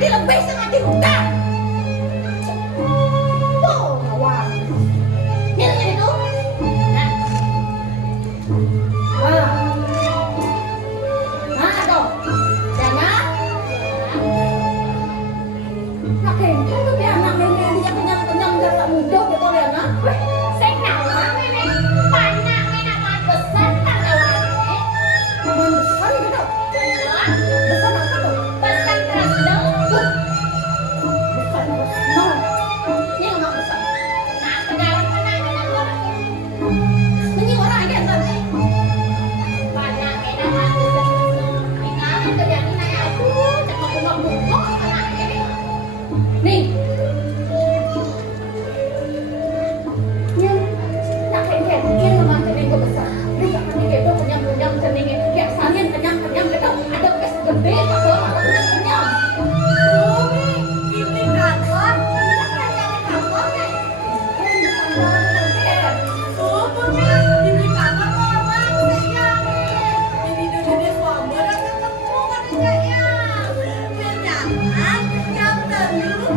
Lebih sangat dihutan. Tuh, wah. Ini itu. Nah, tuh. Jangan. Nak kentang tuh dia anak nenek dia kenyang-kenyang jarak muda gitu ya, nah. Saya nama nenek. Panak nenek mat besar tak kawan. Mat besar gitu. Besar apa tuh? Besar keras dong. Biar jangan jam terlalu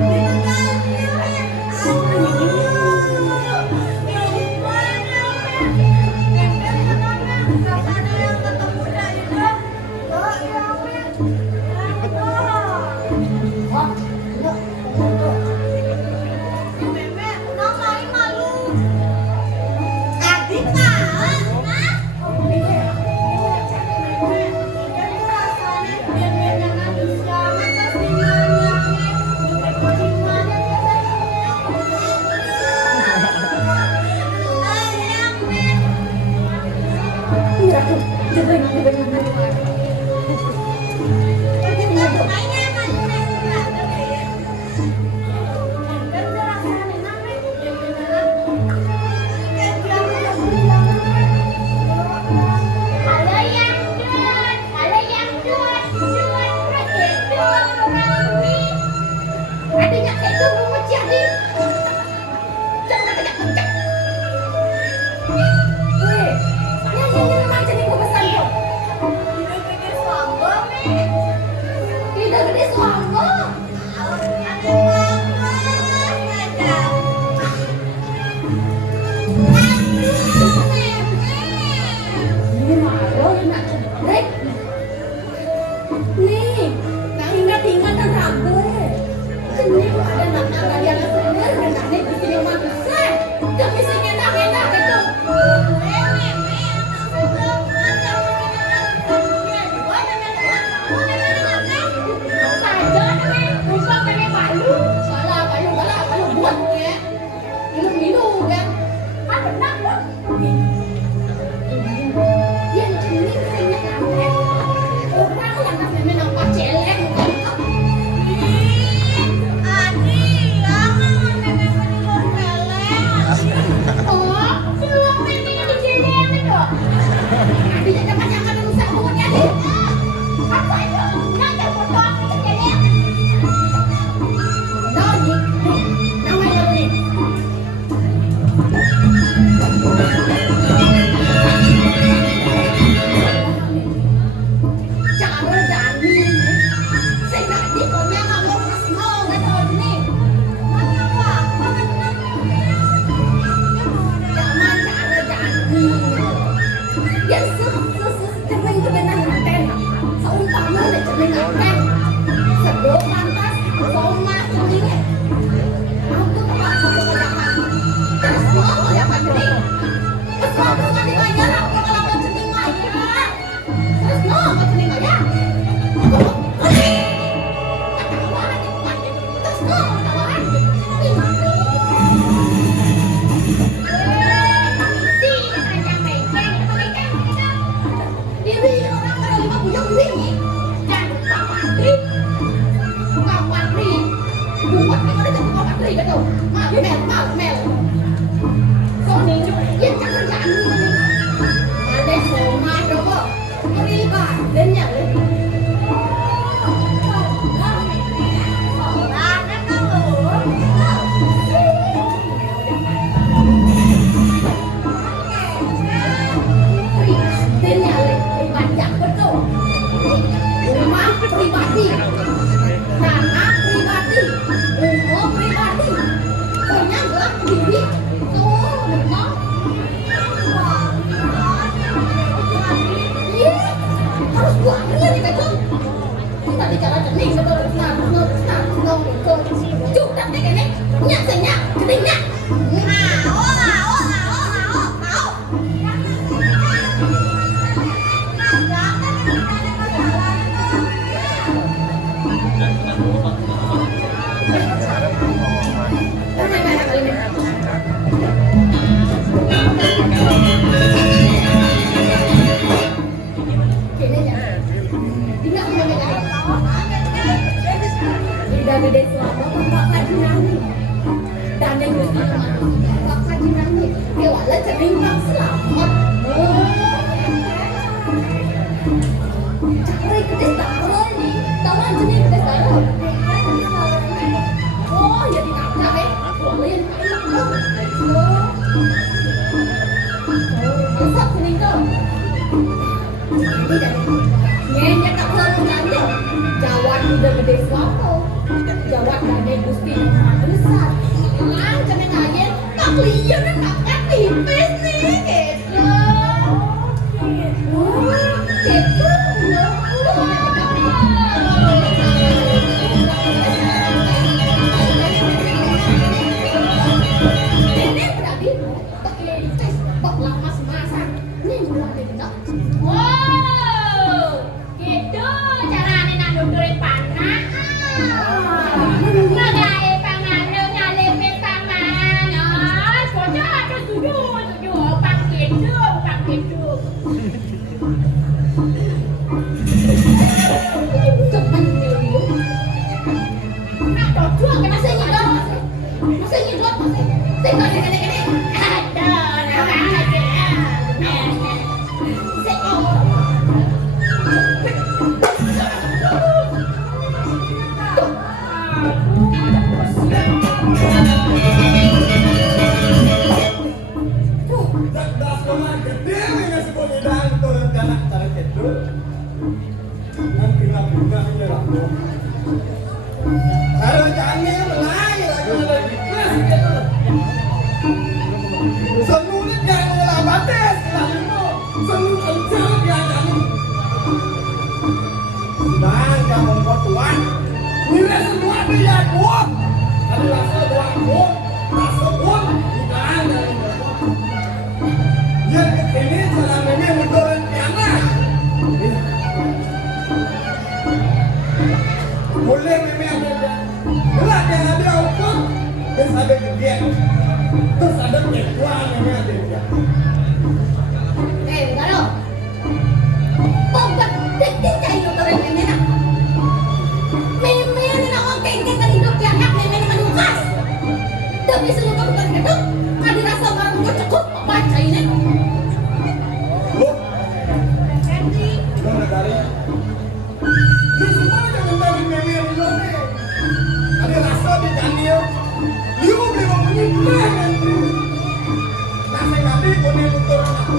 Ada nak kalian sebenarnya nak nih bikin rumah besar. Demi enak-enak itu. kan dia. Liu beli mau menyimpan. Nasi kami kuni tutur aku.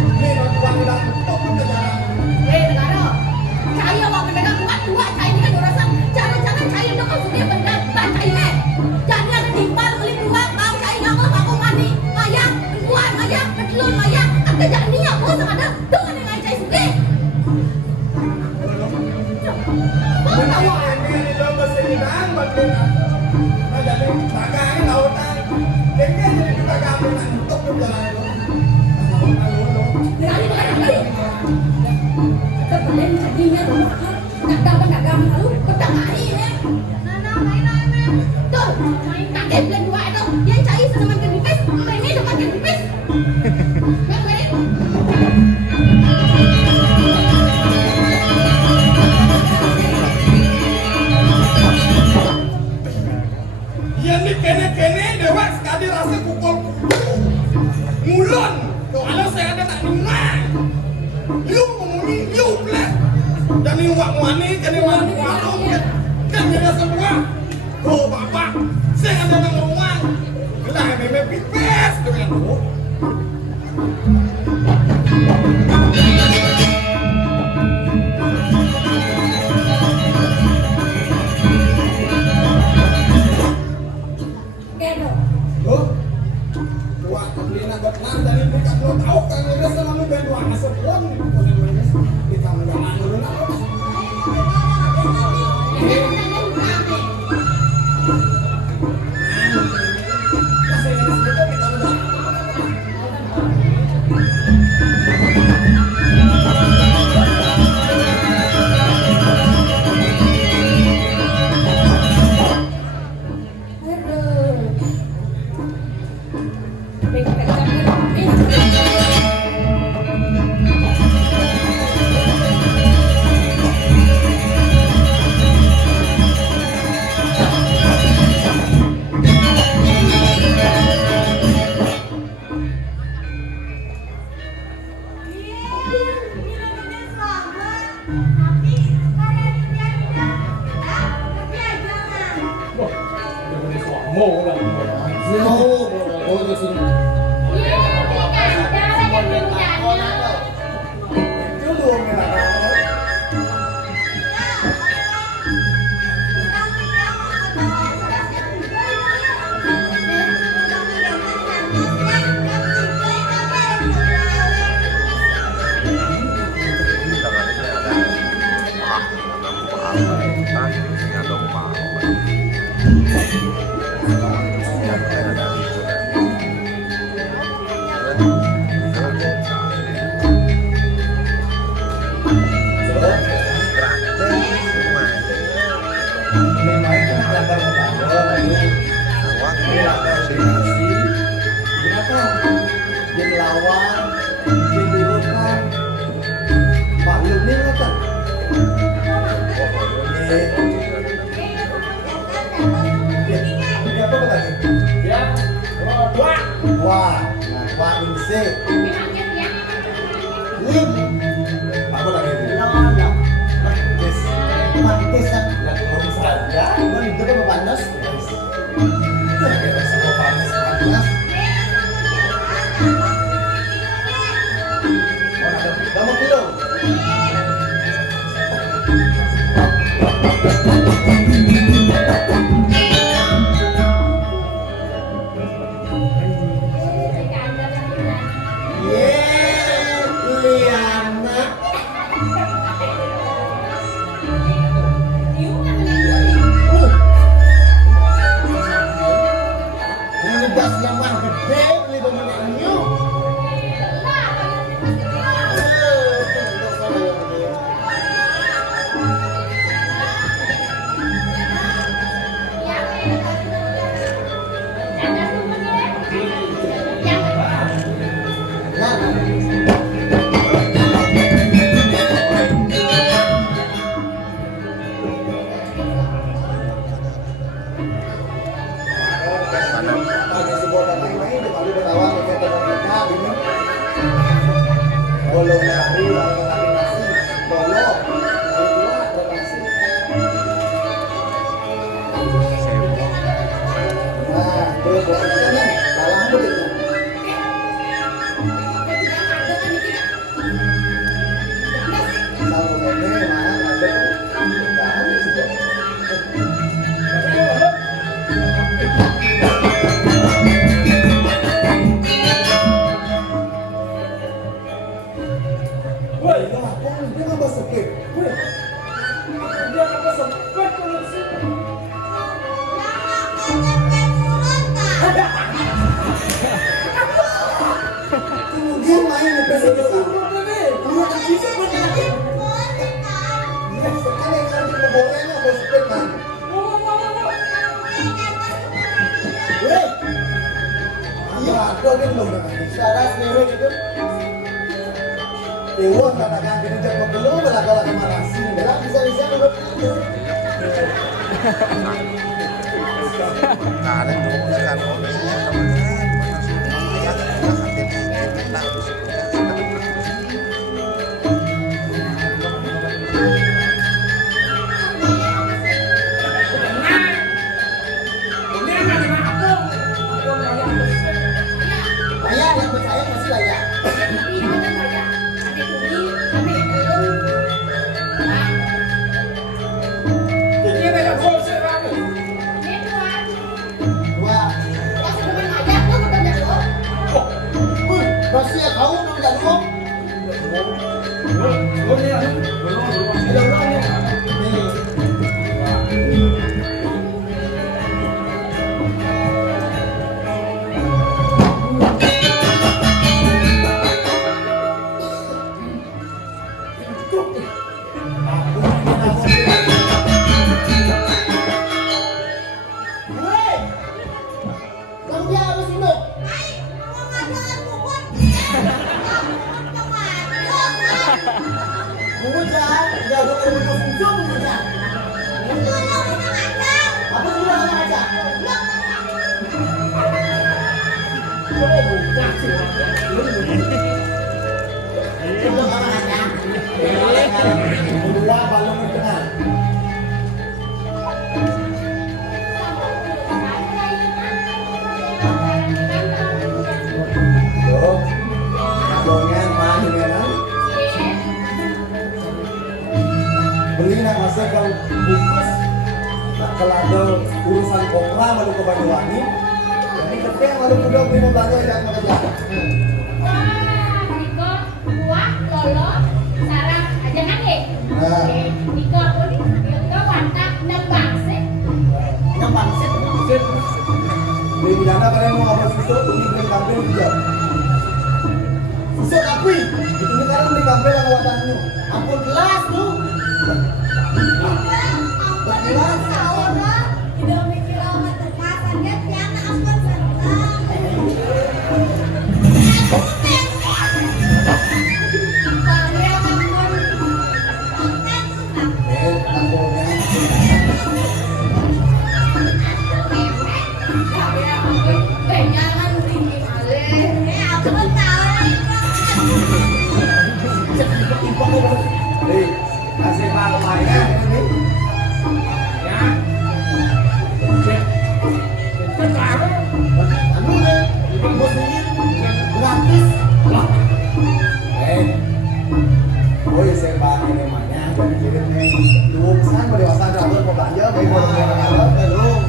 Ini orang udah tutup negara. Negara. Saya mau mendengar dua saya ini kan rasa jangan-jangan saya udah maksudnya benar bantai jadi ada timbal beli dua mau saya nggak mau aku mandi ayam buah ayam telur ayam ada jadi nggak mau ada dengan yang saya suka mau tahu Ini domba sedang batin. Nah jadi pakai lautan. Kayaknya jadi kita kami tutup negara itu. berani terbeli jadinya rumah dagang lalu pedang hari ya tuh kakek bilang dua itu yang cari senang makan pipis ini udah makan pipis Ya ini kene dewa sekali rasa pukul mulon. Kalau saya ada nak dengar, liu ngomongin liu pelan. Dan ini wak wani kan ini wak warung kan ada semua. Oh bapak, saya ada nak ngomong. Lah memang pipes dengan lu. Loh, wah kebelian agak dan ibu kan lo tahu kan udah selalu berdua asal pun di kamar jangan dulu lah. Mau lah. Oh, di sini. Dulu kita Wah, nah, Pak Inse. Lim. apa lagi? Yes. Mantis kan. Nah, kalau saja, kan itu kan panas. Semua panas panas. Kamu kilo. Liana. Ini gas lemah gede, beli pemenangnya. Nah, tuh pokoknya nih, dalam begitu. Satu ini mah ada dan sudah. Woi, Itu aku dia nggak sekip. dia apa sempet kalau di sini. Kemudian main ngepes itu kan. Dulu tak bisa berjalan. Ya, sekali kalau kita bolehnya mau sekip kan. Weh, iya ada kan belum dengan isyarat seluruh itu. Dewa katakan kita jangan belum belakang marasi, belakang bisa belum. Kalian tuh kan Ini anak dengan aku. Aku nanya apa sih? Ayah yang percaya masih layak. Ini ada gosip kamu. Dua. Masih ya kau belum jadi kok. Oh iya, belum. Kamu dia harus hidup. Mengucap, jaga kemudian fungsi mengucap. Apa sudah kamu ajak? Sudah kamu ajak. Kedua balon tengah. Tuh, balonnya main ya. Beli nak masa kau bungkus. Nak kalau ada urusan kopra malu ke Banyuwangi. Jadi ketika malu udah beli belanja yang kerja. Gampang sih. Beli dana kalian mau apa susu? Ini beli kampel juga. Susu akui. Itu nih karena beli kampel yang watannya. Ampun gelas tuh. Hei, kasih tahu mainan ini. Ya. Cek baru. Anu nih, bos ini gratis. Woi serba ini mana? Jadi kirim nih. Lu pesan pada dewasa drama mau belanja, baik mau negara, belum.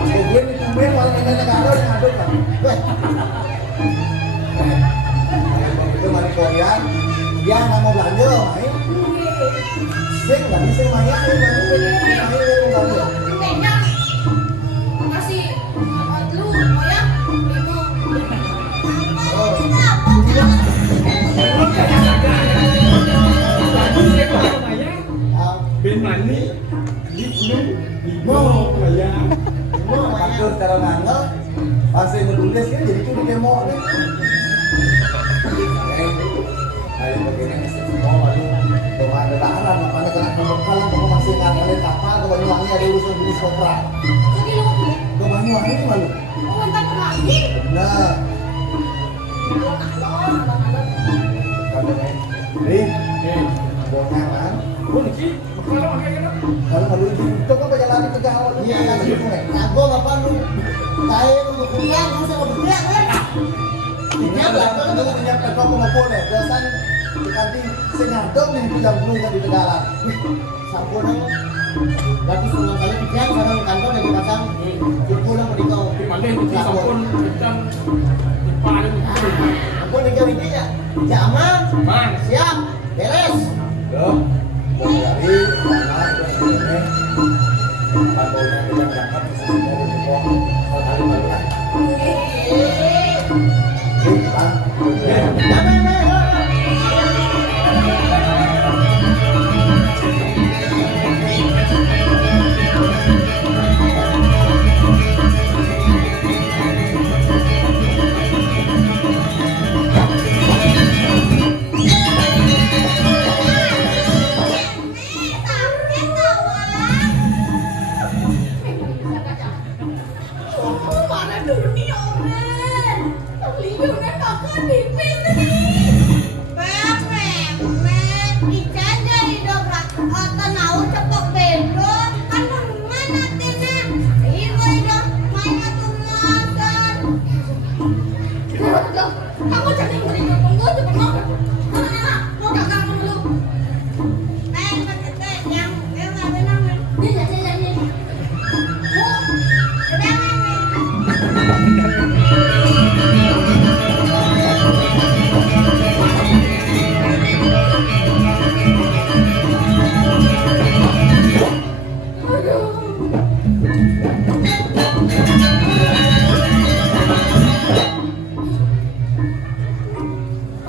Gue ini tumben malah negara yang aduk kan. Weh. Itu mari Korean, dia nggak mau belanja, main. Sing nggak bisa main, main belanja. Ben mani, limo kaya. Aduh, cara nangel, pasti menulis kan jadi tuh demo nih. Ayo begini semua lalu cuma ada daharan, makanya kena pembekalan kamu masih ngandelin kapal ke Banyuwangi ada urusan bisnis kopra. Ke Banyuwangi ini malu. Nah, kalau nih, bonyangan, Oh, niki Kalau itu kan banyak lagi tegak awal lu. Iya, ngago apa lu? Tahu lu kuliah, lu sama berkuliah kan? Ini lah, kalau kita menyiapkan kau mau ya. Biasanya nanti sengadong nih jam belum kan di Tegalan. Sampun berarti sunnah kali pikiran karena lu kantor dari pasang cukup lah di kau. Paling di sampun kencang paling Aku nih kau ini ya, jaman, man. siap, beres. Loh, mulai dari mana itu ini. Kantornya kita berangkat di sini dari Depok. Kalau kali barulah. Kan? Mana dunia orang? Liu nak makan pipis ni. Kamu jangan beri tunggu cepat mau. Mana mau dagang dulu. Dia jadi.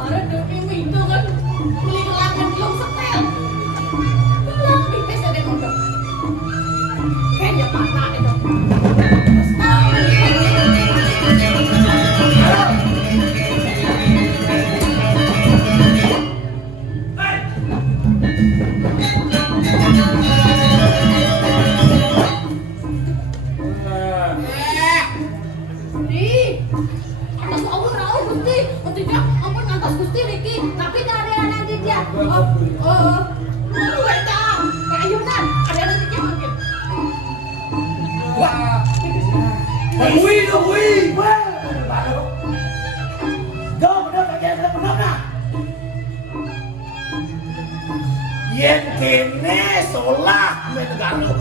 Orang demi itu kan beli gelangan belum setel. Gelang pipis ada kodok. Kayaknya patah itu. Atas Allah rawuh Gusti, tidak ampun atas Gusti Riki, tapi dari anak dia. Lu eta, kayunan, ada nanti dia makin. Wah. Wih, wih. Wah. Dah, benar tak kira benar nak. Yen kene solah menegalo.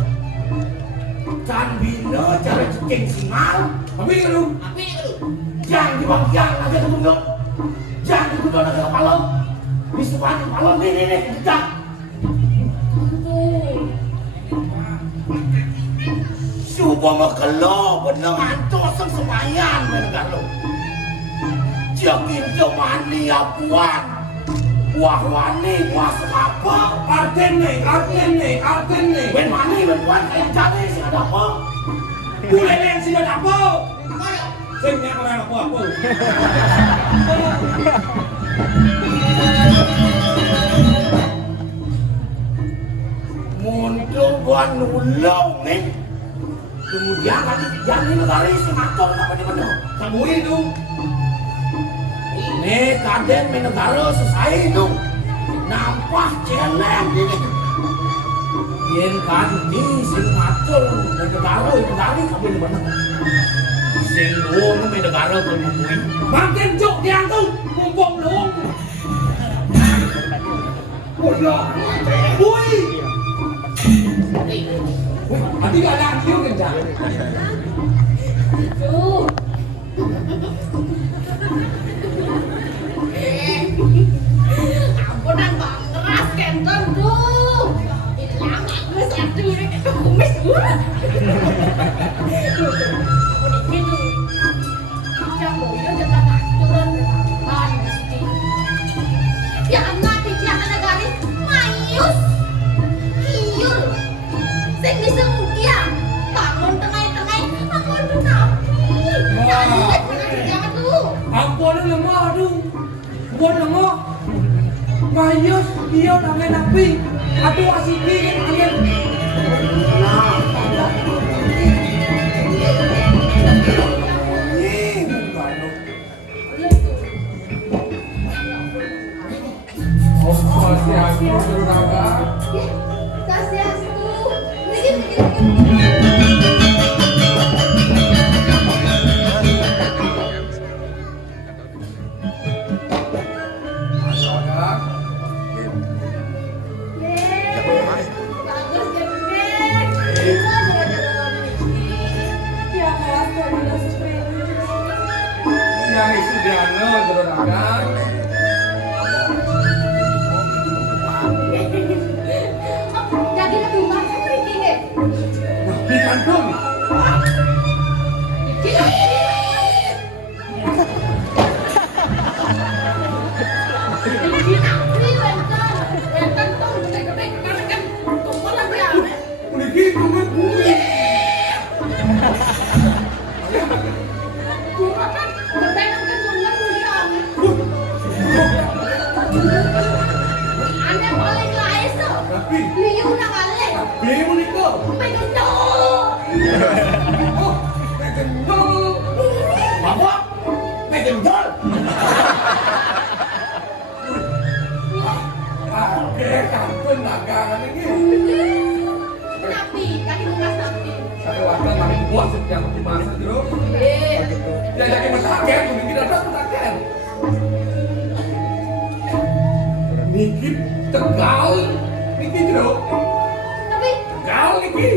Kan bina cara ceking singal. Tapi lu. Jangan dibagian lagi ke tunggu. Jangan dikutuk lagi ke palong. Bisuan ke palong ini kencang. Cuba makelo benar antos sang semayan menegalo. Jakin jomani apuan. Wah wani wah apa? Arten nih. Ben mani ben kuat kayak cari sih ada apa? Bulelen sih ada apa? Singnya kalau apa? Muncul buat nulung nih. Kemudian kan jadi negara si mator apa di mana? Kamu itu. Ini kaden menegara selesai itu. Nampak celeng ini. Yen kan di si mator negara itu dari kamu di mana? Sing wong may negara ko mukui. Makin jok diangkut, mumpung luong. Wala. Uy. Adi ka lang yun kan jan. Tuh. Ampunan bang, keras kenten tuh. Hilang aku satu ni, kumis urat. Ya anak dia anak garis mayus kiur sing bisa mukia bangun tengah-tengah aku tuh tapi jangan tuh Ampun lemah aduh. Buat lemah. Mayus dia namanya nabi. Aduh asiki angin. Yang Sudiano joronakan. Jadi lebih banyak pergi deh. Di kantong. Udah gitu kan. Tapi bemo nih kok. Oh, megendol. Apa? Megendol. Oke, kantun dagangan ini. Sampai waktu makin puas setiap dimasak dulu. Ya jadi mentaken, mungkin ada mentaken. Niki Tegal, niki dulu. Tegal niki.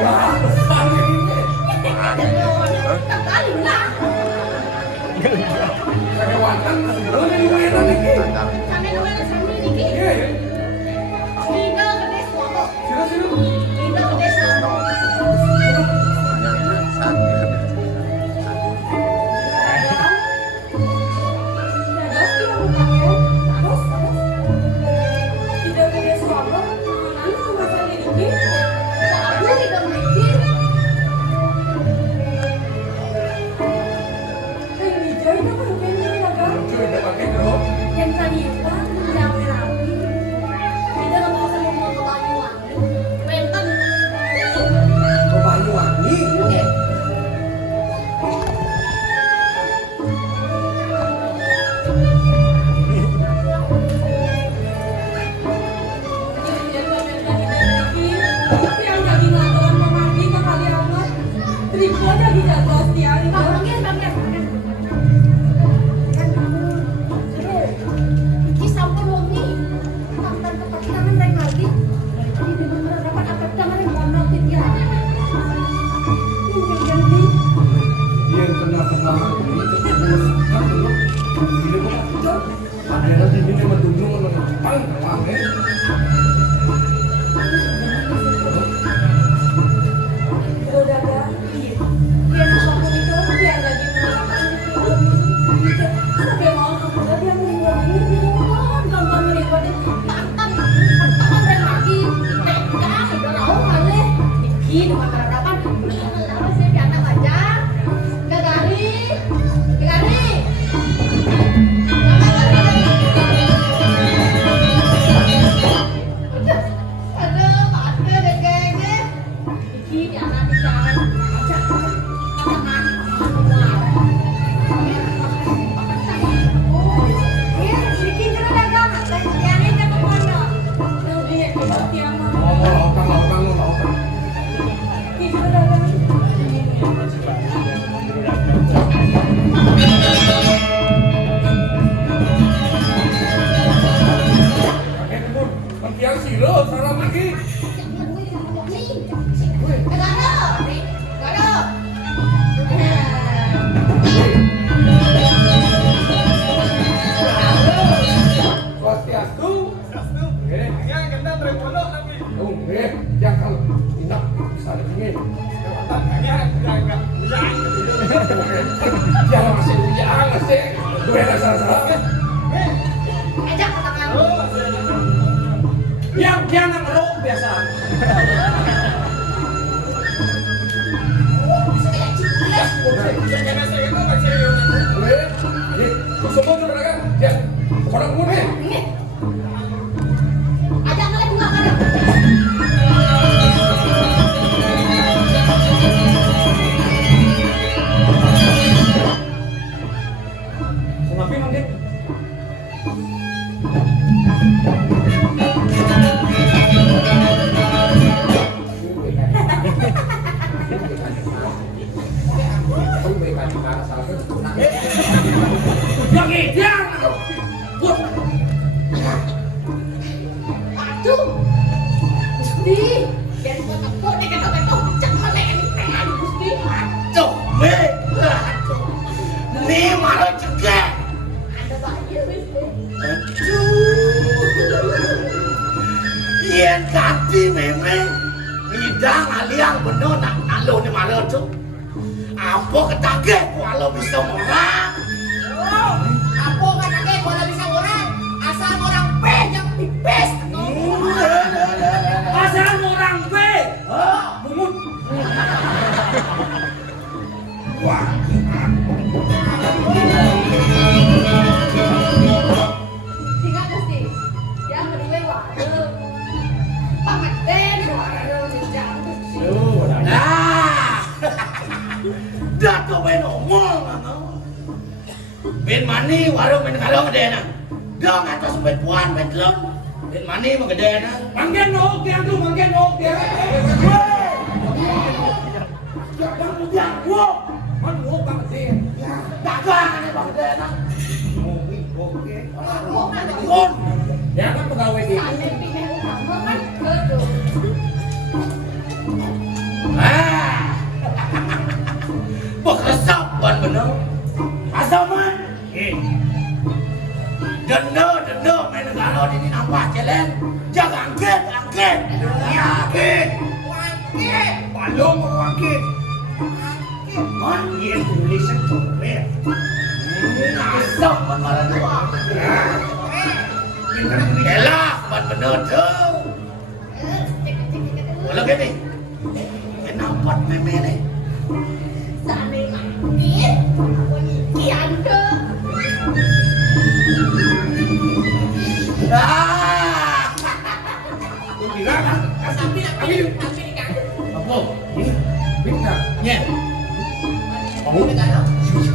Wah, besar ini. Kayak wantan, belum ini mainan niki. Iya ya. Sini. Coba pakai dulu. Yang tadi itu rame-rame. Kita nggak mau sama ke Banyuwangi. Benten. Ke Banyuwangi. Iya kenal ini ketemu sekarang dulu. Ini kok ada di sini cuma duduk menonton rame. Yang silo salam lagi. Swastiastu. Yang kena terpondok tapi. Oh, yang kalau tindak bisa dingin. Jangan masih ujang masih. Gue ada salah-salah kan? Yang jangan ngerok biasa. Semua sudah kan? Ya, orang muda. Ajak kalian juga kan? Kenapa manggil? Lagi jangan. Aduh. Gusti. Biar gua tepuk nih ketok-ketok cek melek ini pengen Gusti. Aduh, me. Aduh. Nih malah cegah. Ada bahaya Gusti. Yen kati memang hidang aliang bener nak alo ni malah tu. Apa ketagih kalau bisa orang? Oh, apa katanya bola bisa orang? Asal orang yang pipes. Asal orang B. Bungut. Wah. Ingat Gusti. Yang kedua warung. Pamaten warung jejak Gusti. Nah. Dah tu main omong ano. Ben mani warung ben kalau gede na. Dong atas ben puan ben telon. Ben mani mah gede na. Manggen no dia tu manggen no dia. Ya bang dia wo. Man wo bang dia. Ya dagang ni bang dia na. Kon. Ya kan pegawai dia. Sampai pindah utama kan betul. Bekesap ban bener. Asaman. Denda main negara ini nampak jalan. Jaga angket. Ya angket. Balong angket. Man dia tulisan tu. Asap ban malah dua. Elak ban bener tu. Wala gini. Kenapa meme ni? Sana mati. Kian ke. Apa? Fitnah. Nya. Oh,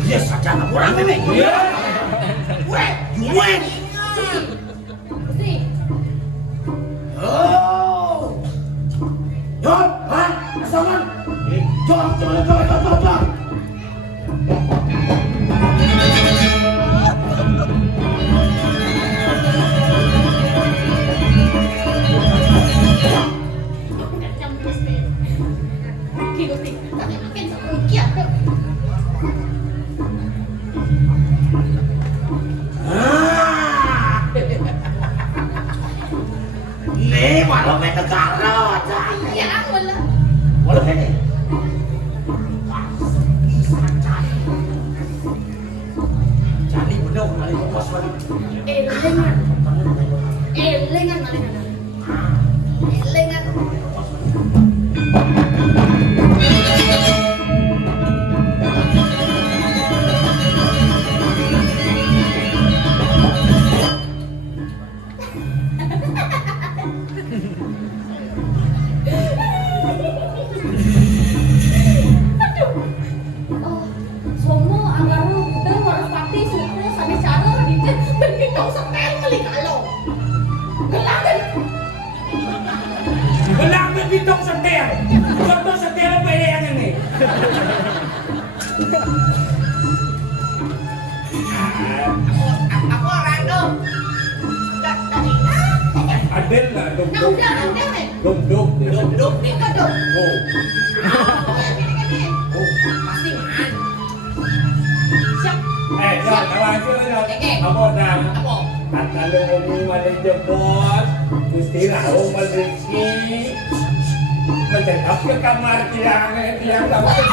dia saja nak orang ni. Weh, jual. Gusti. Oh. Jom, asaman. Jom. Gusti. Tapi makin kian ke. Ni walau main negara aja. Ya wala. Walau ni. Cari benar kali bos balik. Elengan. Elengan malah. Elengan. Oh, semua anggaran kita harus pati suku sampai cara dicet berpintong setel kali kalau. Gelangan. Belang bitong setel. Contoh setel apa yang ini? Aku orang tu. Adel lah dum Dong nih. Duduk ni keduk. Oh. Pasti man. Siap. Jangan kalah aja lah. Apa dah? Apa? Kata lu ngomong mana jebol, Gusti Raung Malriki. Mencegah ke kamar tiang kamar.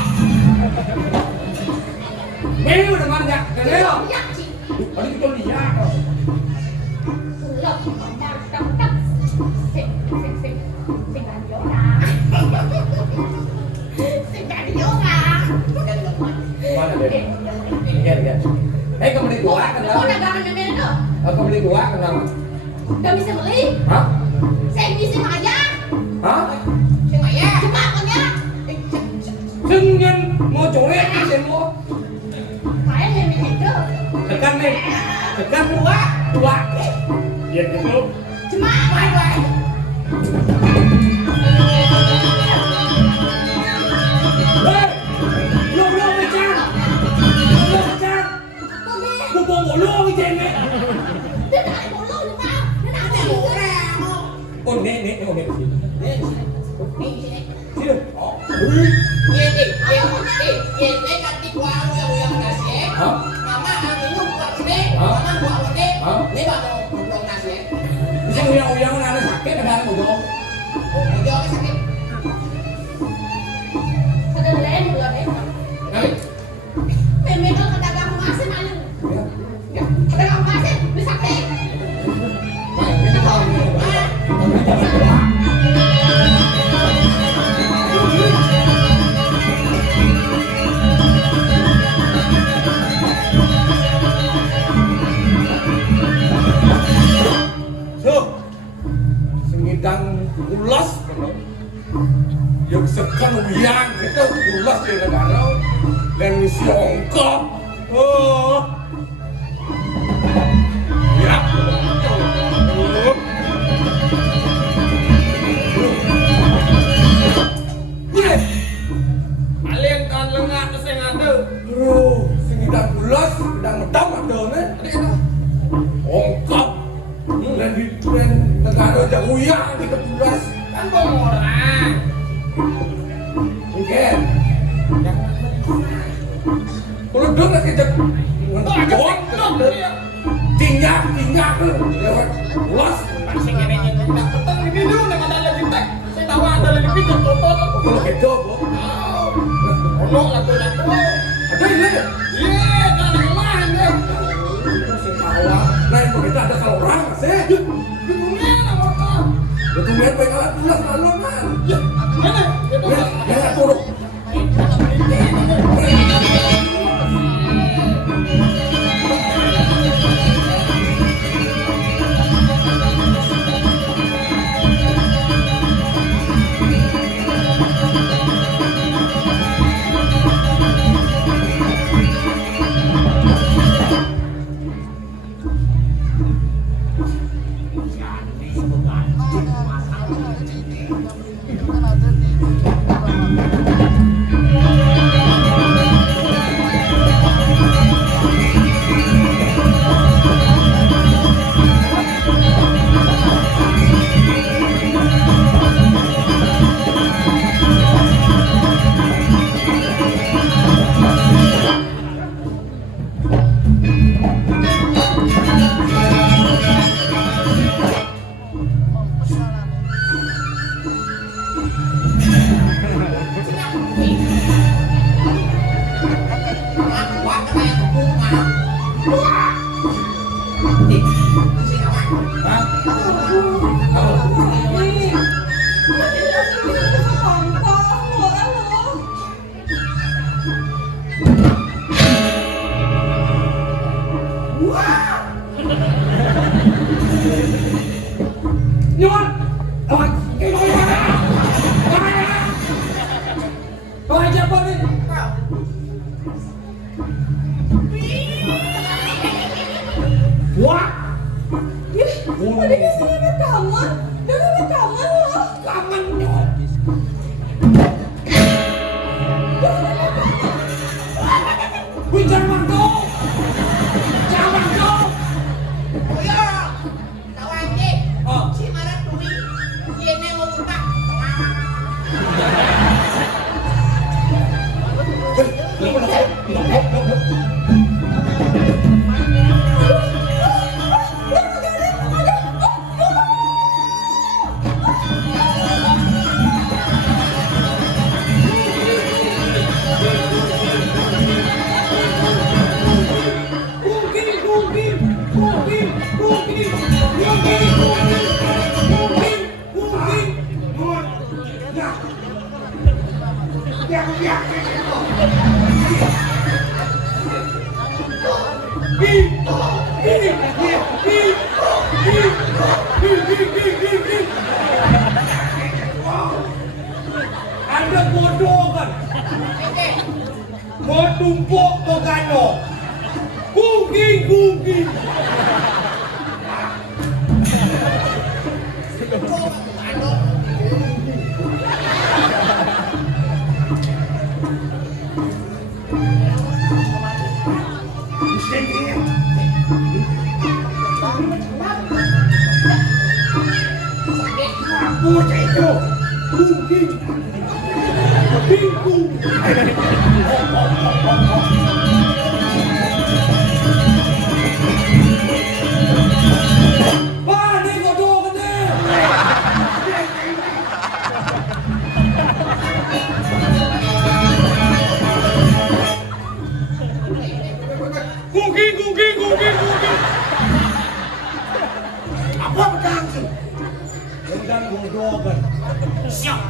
Ini udah manjak, kenapa? Ya sih. Ini kita lihat. Gelap kamar tak. Sing radio lah. Sing radio lah. Mana dia? Lihat. Kamu beli dua kenapa? Kau dagangan memang tu. Kamu beli dua kenapa? Dah bisa beli. Hah? Saya bisa aja. Hah? Cuma ya. Cuma punya. Sengin mau coret ni semua. Saya yang itu. Tekan dua. Dia gitu. Cuma Bye. Hei, belum macam. Bubong bolu macam ni. Dia nak bolong ni pak. Dia nak ada orang. Oh, ni. Ini kanti kuang yang nasi. Mama minum kuang gede, mama kuang gede. Ini bapak kuang nasi. Bisa uyang-uyang ada sakit negara bodoh. Bodoh sakit. Sedang lain bulan ini. Kali. Memang pedagang emas malu. Ya, pedagang emas bisa sakit. Baik, kita tahu. Sengidang ulas yang sekan uyang kita ulas di negara dan misi ongkop ya paling kan lengah sing ada sengidang ulas sedang medam ada nih ongkop dan negara jauh uyang kita ulas kan orang mungkin kalau dengar kita tinggal lewat ulas Sing ini tidak penting ini dulu dengan ada kita. Saya tahu ada lebih pintar total. kalau gitu Tolong lah tuh. ada ini Iya, kan lain deh. setawa lain kita ada kalau orang sih Dunia lah motor. betulnya baik alat ulas lalu kan Ya, mana? Itu ya turun Nyon, aja apa nih? Wah, Ada di sini rekaman, dan rekaman loh. kangen Nyon. Wih, jangan dong. Jangan dong. Yo, kawan deh. Oh. Si marah tuwi. Dia nih mau buka. Anda bodoh kan? Mau tumpuk ke kano? Gungging. Bocah itu, gungging. Bingung. Wah, ini kodok ini. Gugi. Apa pedang sih? Pedang kodok kan. Siap.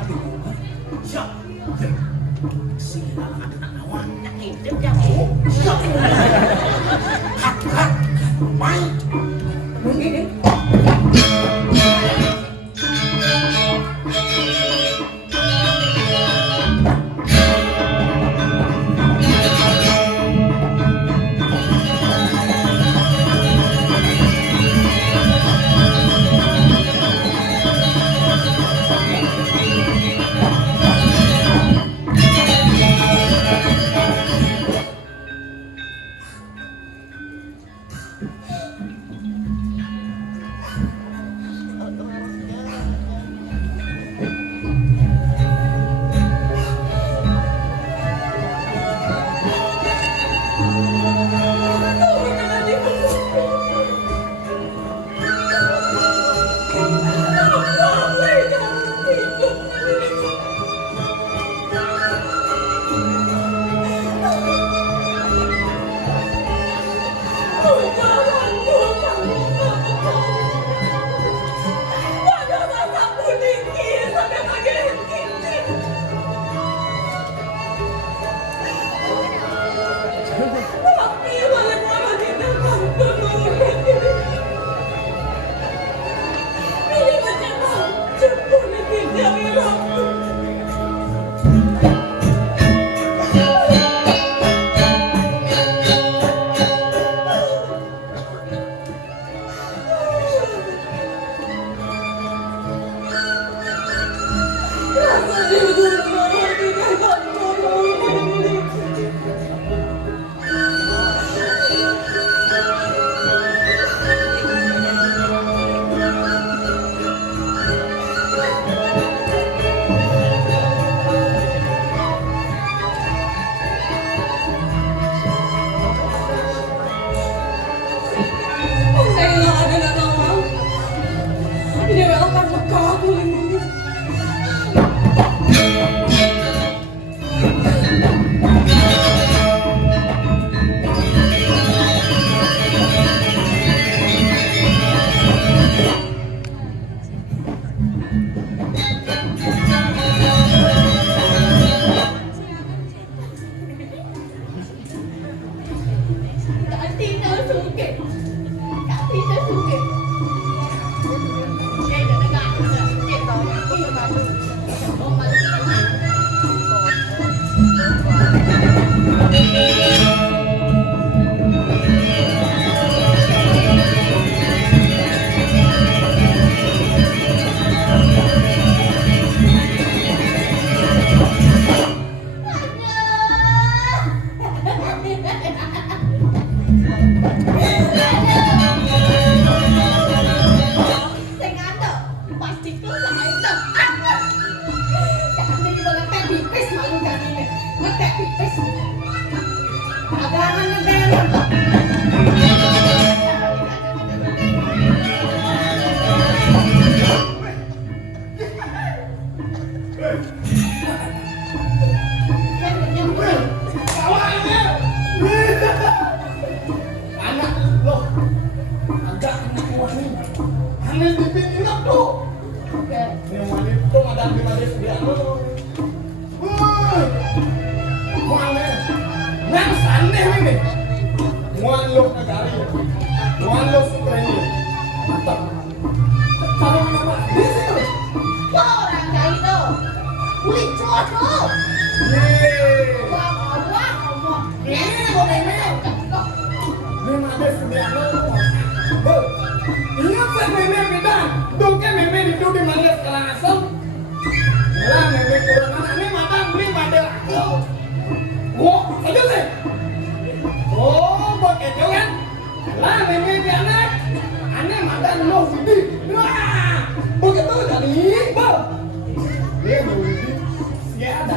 Ya ada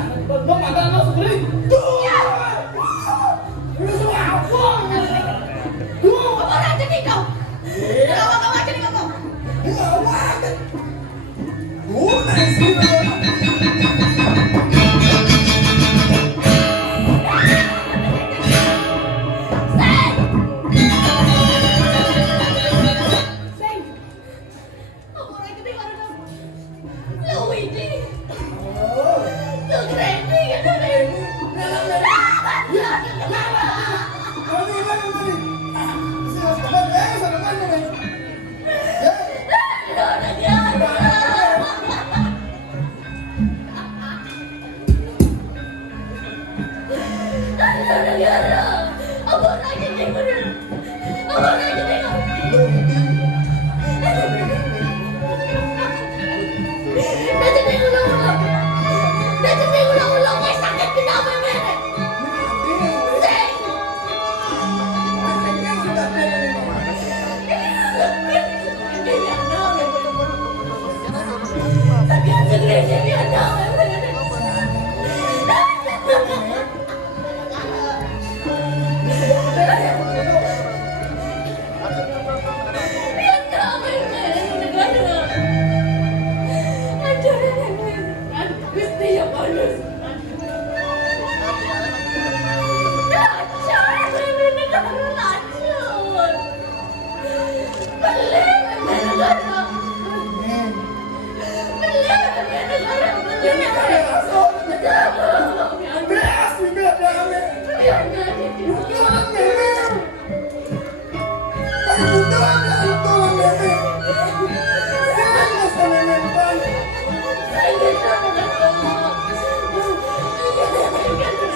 jadi anak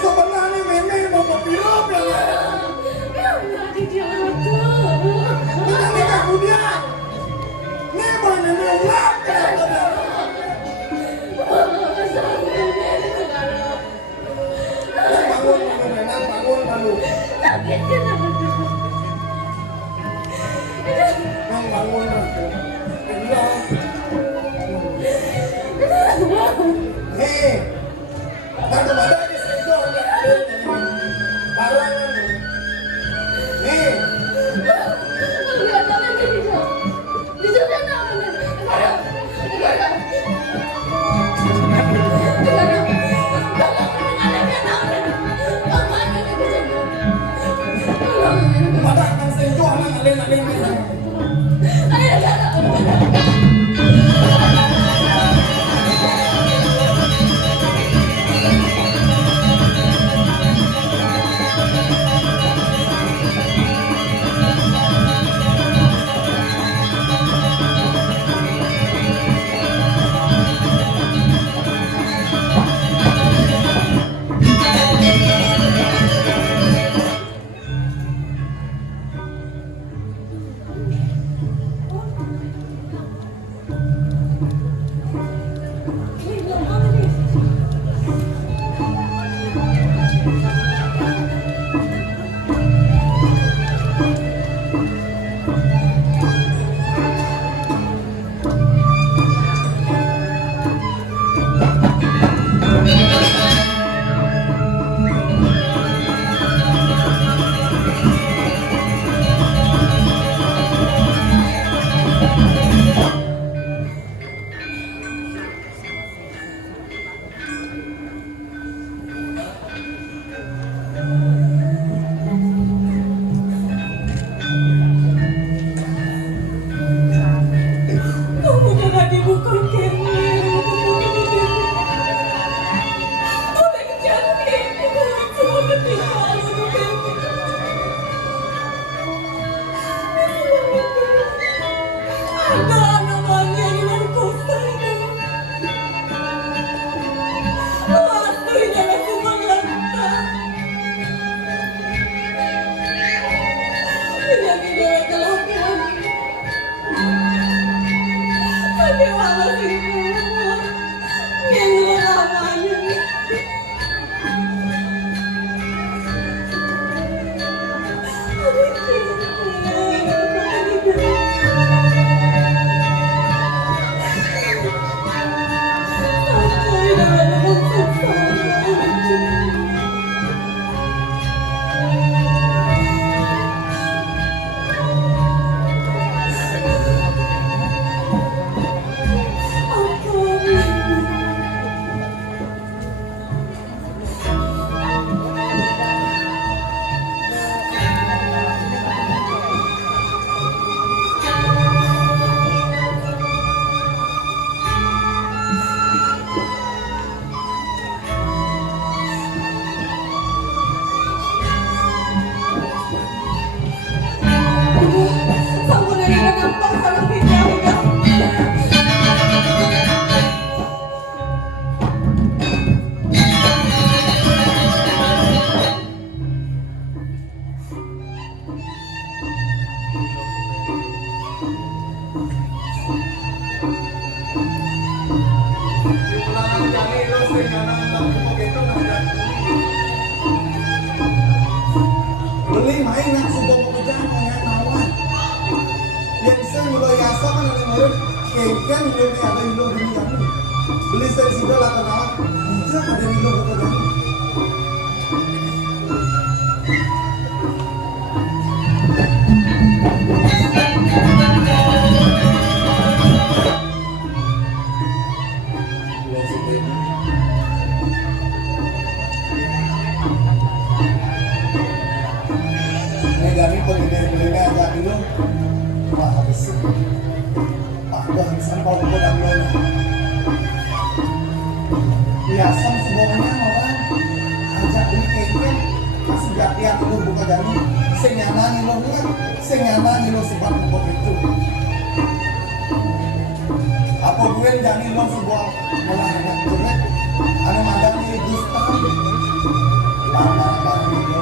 Sebenarnya meme mau berpilop ya. Kita nikah kemudian. Ini boleh meme ulang ya. Bangun meme, bangun bangun. Bangun. Hei, tak kepada di situ barangan. Hei, pada akan sentuh anak alin-alin. Beli main nak sudah pekerjaan kayak nawan. Yang saya mulai asa kan ada murid kengkeng beli ada indo beli kamu. Beli sudah lah kenal. Itu ada di luar kota. Kami pemilih-pemilihnya aja dulu. Wah habis. Udah habisan kalau aku dan lo. Biasa semuanya orang ajak ini kayaknya masih jatian lu buka jani. Senyana ngilo kan, senyana ngilo sebab buka itu. Apa gue jani lo sebuah olahraga jelek. Ada madani gustan. Barang-barang itu.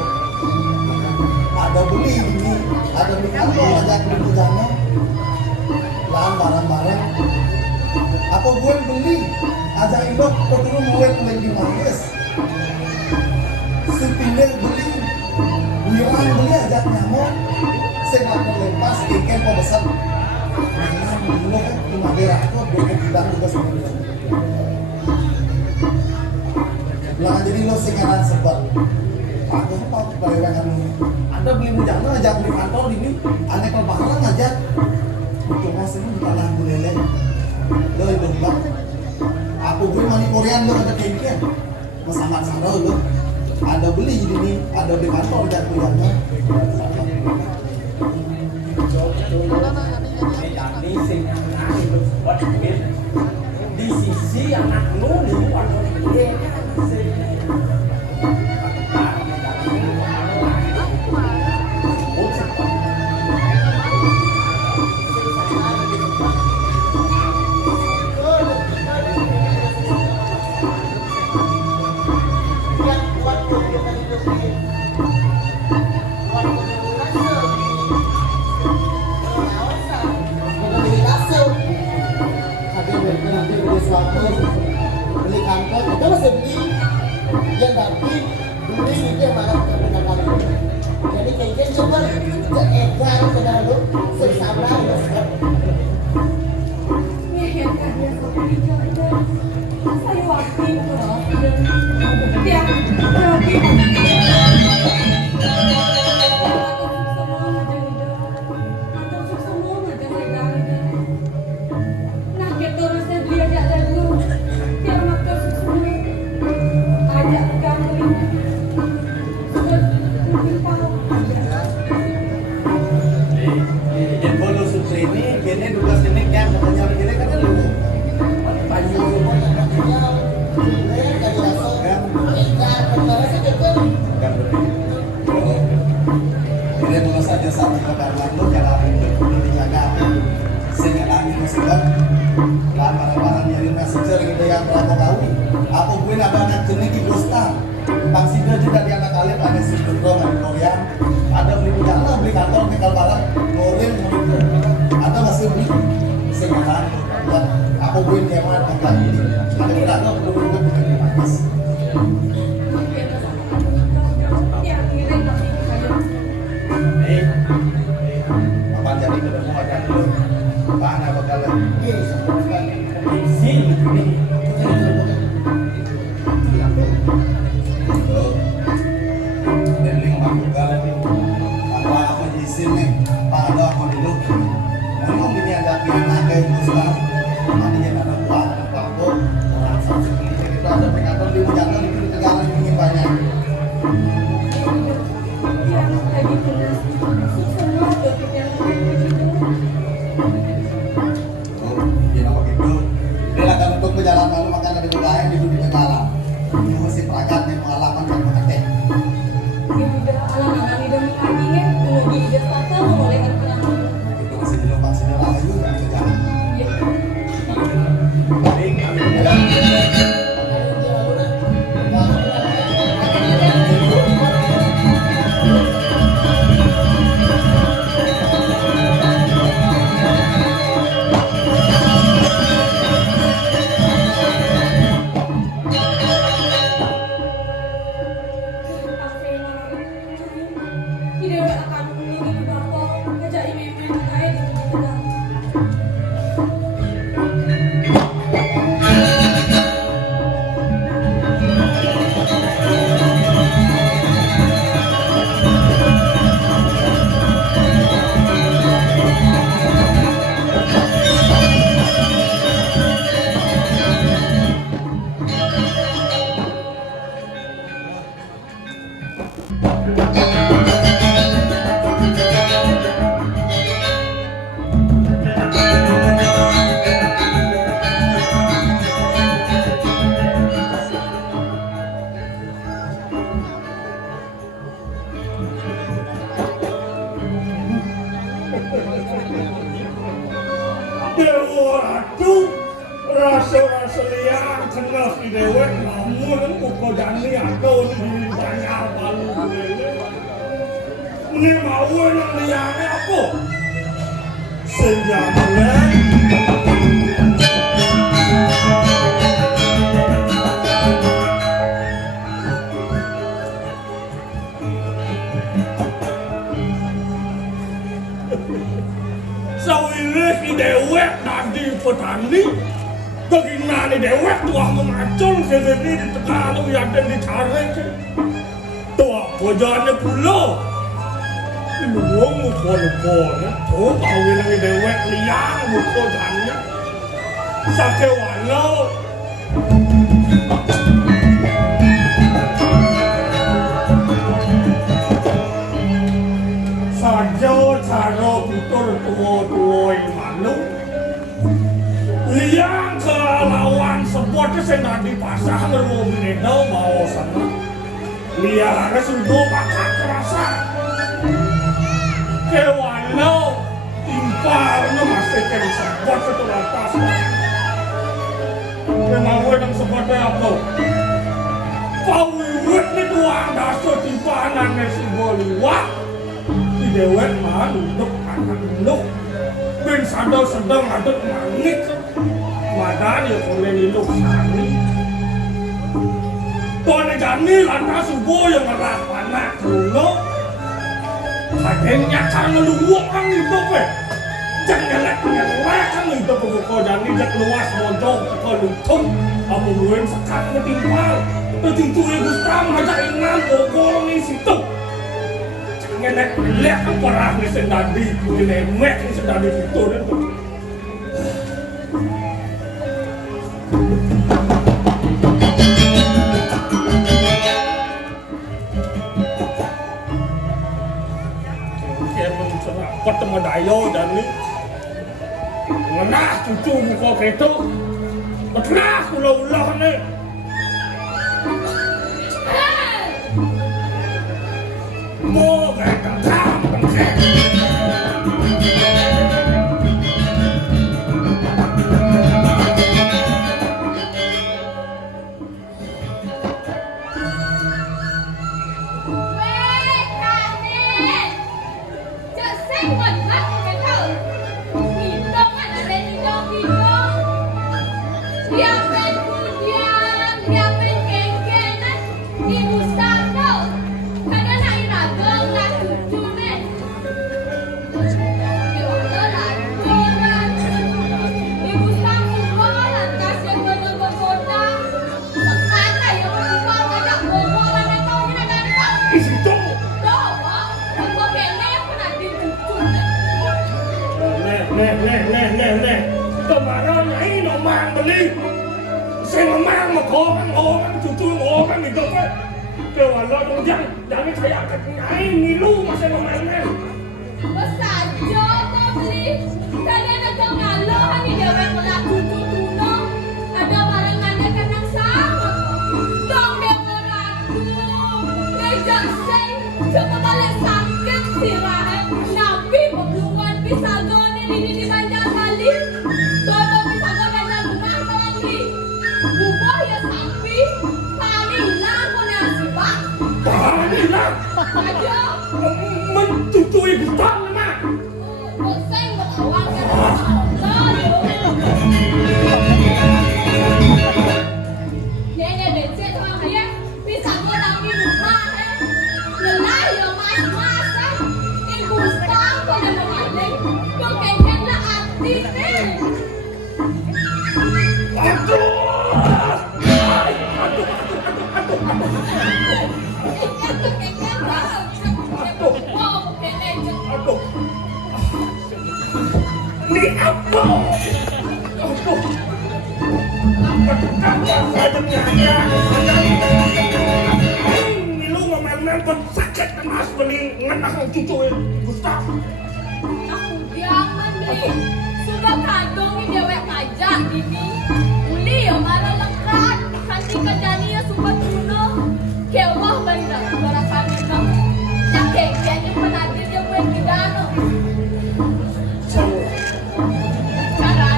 Ada beli ini, ada beli kantor ajak beli jana. Lahan barang-barang apa gue beli aja indok perlu muat lagi manis sepindah beli wirang beli ajak nyamuk segala lepas ikan pembesar mainan dulu kan cuma berakut gue tidak juga semuanya lah jadi lo sekarang sebab aku apa bayangan anda beli mujana ajak beli kantor ini aneh barang ajak cuma sini tanah bulele lo itu bang aku gue mani Korean lo ada kengkian masakan sana lo ada beli di sini ada di kantor dan punyanya Jadi sing anak itu buat di sisi anak lu di warga gede beli kantor kita masih beli yang tapi beli itu yang mana benar kali jadi kayaknya coba egar ke dalam sesabar Saya wakil tiap yang bolos sutri ini kayaknya dua senik yang katanya begini kan lu panjang ini dulu saja satu kebarang lu jangan dijaga sehingga lagi musibah lah barang-barang yang messenger gitu yang berapa kali apa gue ada anak jenis di Gusta Bang Sido juga di anak kalian ada si Dudro di Korea ada beli budana beli kantor tinggal barang goreng ada masih beli sehingga buat apa gue kemana lagi ada kita nggak perlu bikin mas apa jadi ketemu aja dulu mana bakalan isi dan lima bukan apa di sini pada mau dulu memang ini ada piana kayak Gusta nanti yang ada buah pelaku orang satu itu ada pengatur di jangan itu negara ini banyak untuk berjalan malu makan ada lain di dunia malam ini mesti perangkat dan pengalaman dan praktek itu masih di lubang sederhana ayu dan berjalan Waduh, rasa-rasa liang kena si dewek namun buka jani atau di banyak balu ini mau yang liangnya apa? Senjata Sawilih si dewek tadi petani Bagaimana dewek tuah mengacung segini di tengah lu yang ada di cari tuah bojanya pula ini wong muka-muka tuh kawilang si dewek liang muka janya sake walau saja cara putur tua-tua malu liang ke lawan sebuahnya saya di pasar mobil itu bawa sana liang sudah pakai kerasa kewan lo timpalnya masih kena sebuah satu atas memang yang seperti apa pawirut ini doang dasar timpanannya si boliwak di dewek mah untuk anak induk ben sadar-sadar ngaduk manik madani oleh induk sani tuan jani lantas subuh yang ngerah panak dulu kadangnya kan luwak kan itu jangan ngelek kan itu buku jani jak luas bodoh ke lutung kamu luin sekat ngetimpal tertentu ibu tam ngajak ingan bokol di situ ngenek lihat kan perah ni sedadi ngenek ni sedadi itu dan ketemu dayo dan ni mengenah cucu muka kereta betul ulah-ulah ni Bo gak tam kemarin ini nomang beli saya memang orang cucu orang itu kan kalau jangan saya kenyai nilu masih memangnya Besajo kau beli kalian ada ngalohan di dewek melaku tuno ada barengannya kenang sama dong dewek aku ngejak saya coba balik sakit sirahan nabi pebluan pisagon ini di banjar kali todo pisagon dan bunga tadi bubah ya sapi tani hilang kone asibak tani hilang aja mencutui butang nak Boseng berkawan Nenek becek sama dia bisa ngolangi rumah Lelah yang mas-masan Ibu stang pada mengaling Kau kengkenglah aktif aduh ini apa? Ini lu ngomel-ngomel sakit kan mas bening ngenah cucu Gustaf. Aku jangan beli Sudah kandung ni dewek ngajak ini Uli ya malah lekat Kanti kejani ya sumpah kuno Kewah bandar Suara kami kamu Yang kekenya penadir dia buat kidano Cara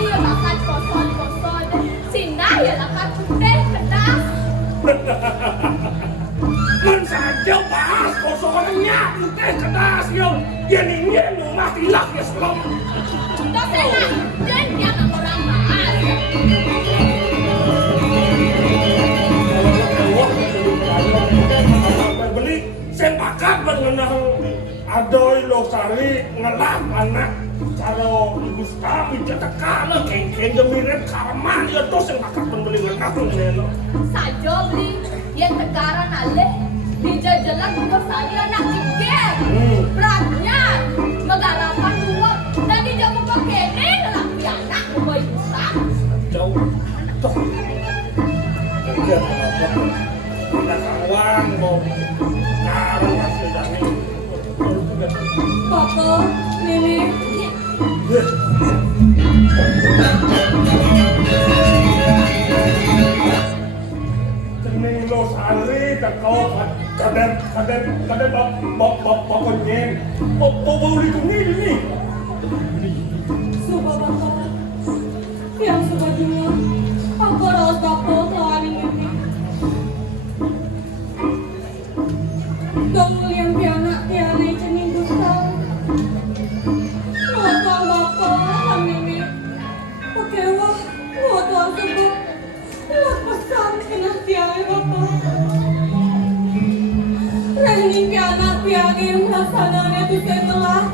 iya makan kosong Sinah ya makan putih pedas. Man saja bahas kosongnya putih kedas yo. Dia ingin rumah tilak ya selom. Tak senang, dan jangan orang bahas. Beli sepakat mengenal adoy losari ngelap anak cara ibu kami jatuh kalah kengkeng gemiret karma ya terus yang makan membeli ngelap nelo. Saja beli yang negara naleh di jajalan juga saya anak tiket. Beratnya megalapan dua dan di jamu kene dalam anak rumah besar. Jauh. Toh. Kita kawan mau sekarang masih dari Papa, Nenek. Kening lo sari tak kau kadang bapak nyen bapak ini Suka Bapak. Yang suka juga. Aku harus Bapak soal ini. Kamu yang pianak tiada jenis besar. Mau tahu Bapak orang ini. Oke wah, mau tahu sebut. Lah pesan kena tiada Bapak. Rani pianak tiada yang rasanya itu setelah.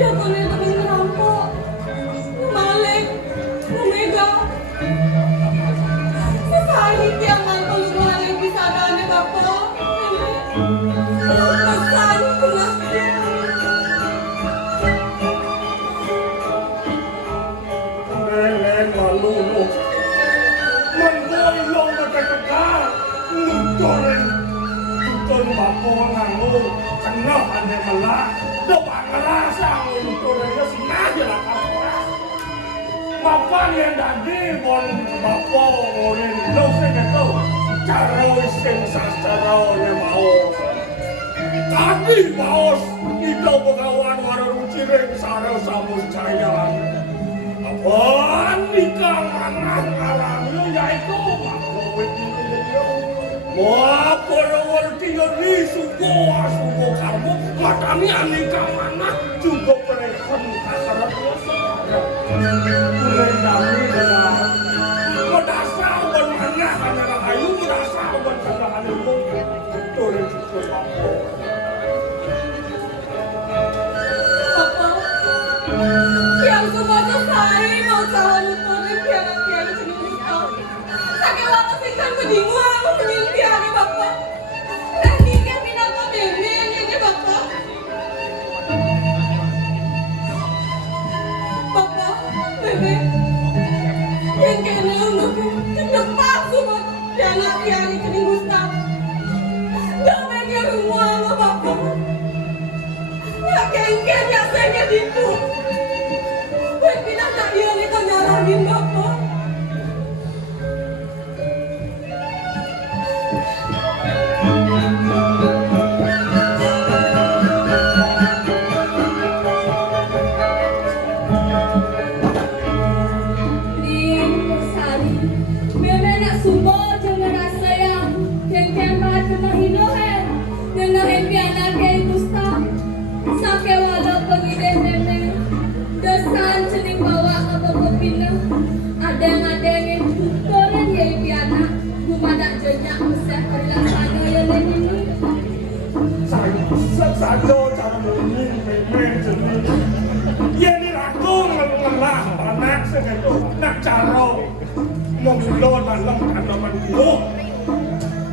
Ya boleh lebih ngerampok. Malik, Omega. Sekali dia mantul semua yang bisa dana Bapak. Pesan kena. Neng malu lo menggoi lo berkekal nutorin bapak nanggu kena hanya malah doa ngerasa nutorin ya sengaja lah kapuras bapak yang tadi bon bapak orang lo segitu cara isim sastra yang mau tadi mau itu pegawai warung cireng sarau samus jaya apaan nikah anak alami yaitu makhluk itu wah perawan tiga suku karmu matami nikah anak juga perehon kasaran biasa mulai dari dengan berdasar bermana hanya rahayu berdasar bercanda hanya mungkin turun cukup apa Yang semua selesai mau calon nuturin pianak-pianak jenis besar. Sakit lama singkan kedinguan aku menyintiannya Bapak. Rani kan pindah ke bebe ini Bapak. Bapak, bebe. Yang kena untuk kenapa semua pianak-pianak jenis besar. Gak pengen rumah lo Bapak. Ya kengkeng biasanya gitu. Pindah tak dia ni kau nyaranin Bapak. Rin, Sari, memang nak semua jangan rasa yang kengkeng banget kena hinohen, nenahin pianak kayak Gusta, sampai walaupun ide nenek. Desan cening bawa ke pepinah ada yang turun ya piana gumadak jenyak usah perilaksana ya ini saya cara memin jenis ya ni ragung ngelah anak segitu nak cara mengulo dalam tanaman buah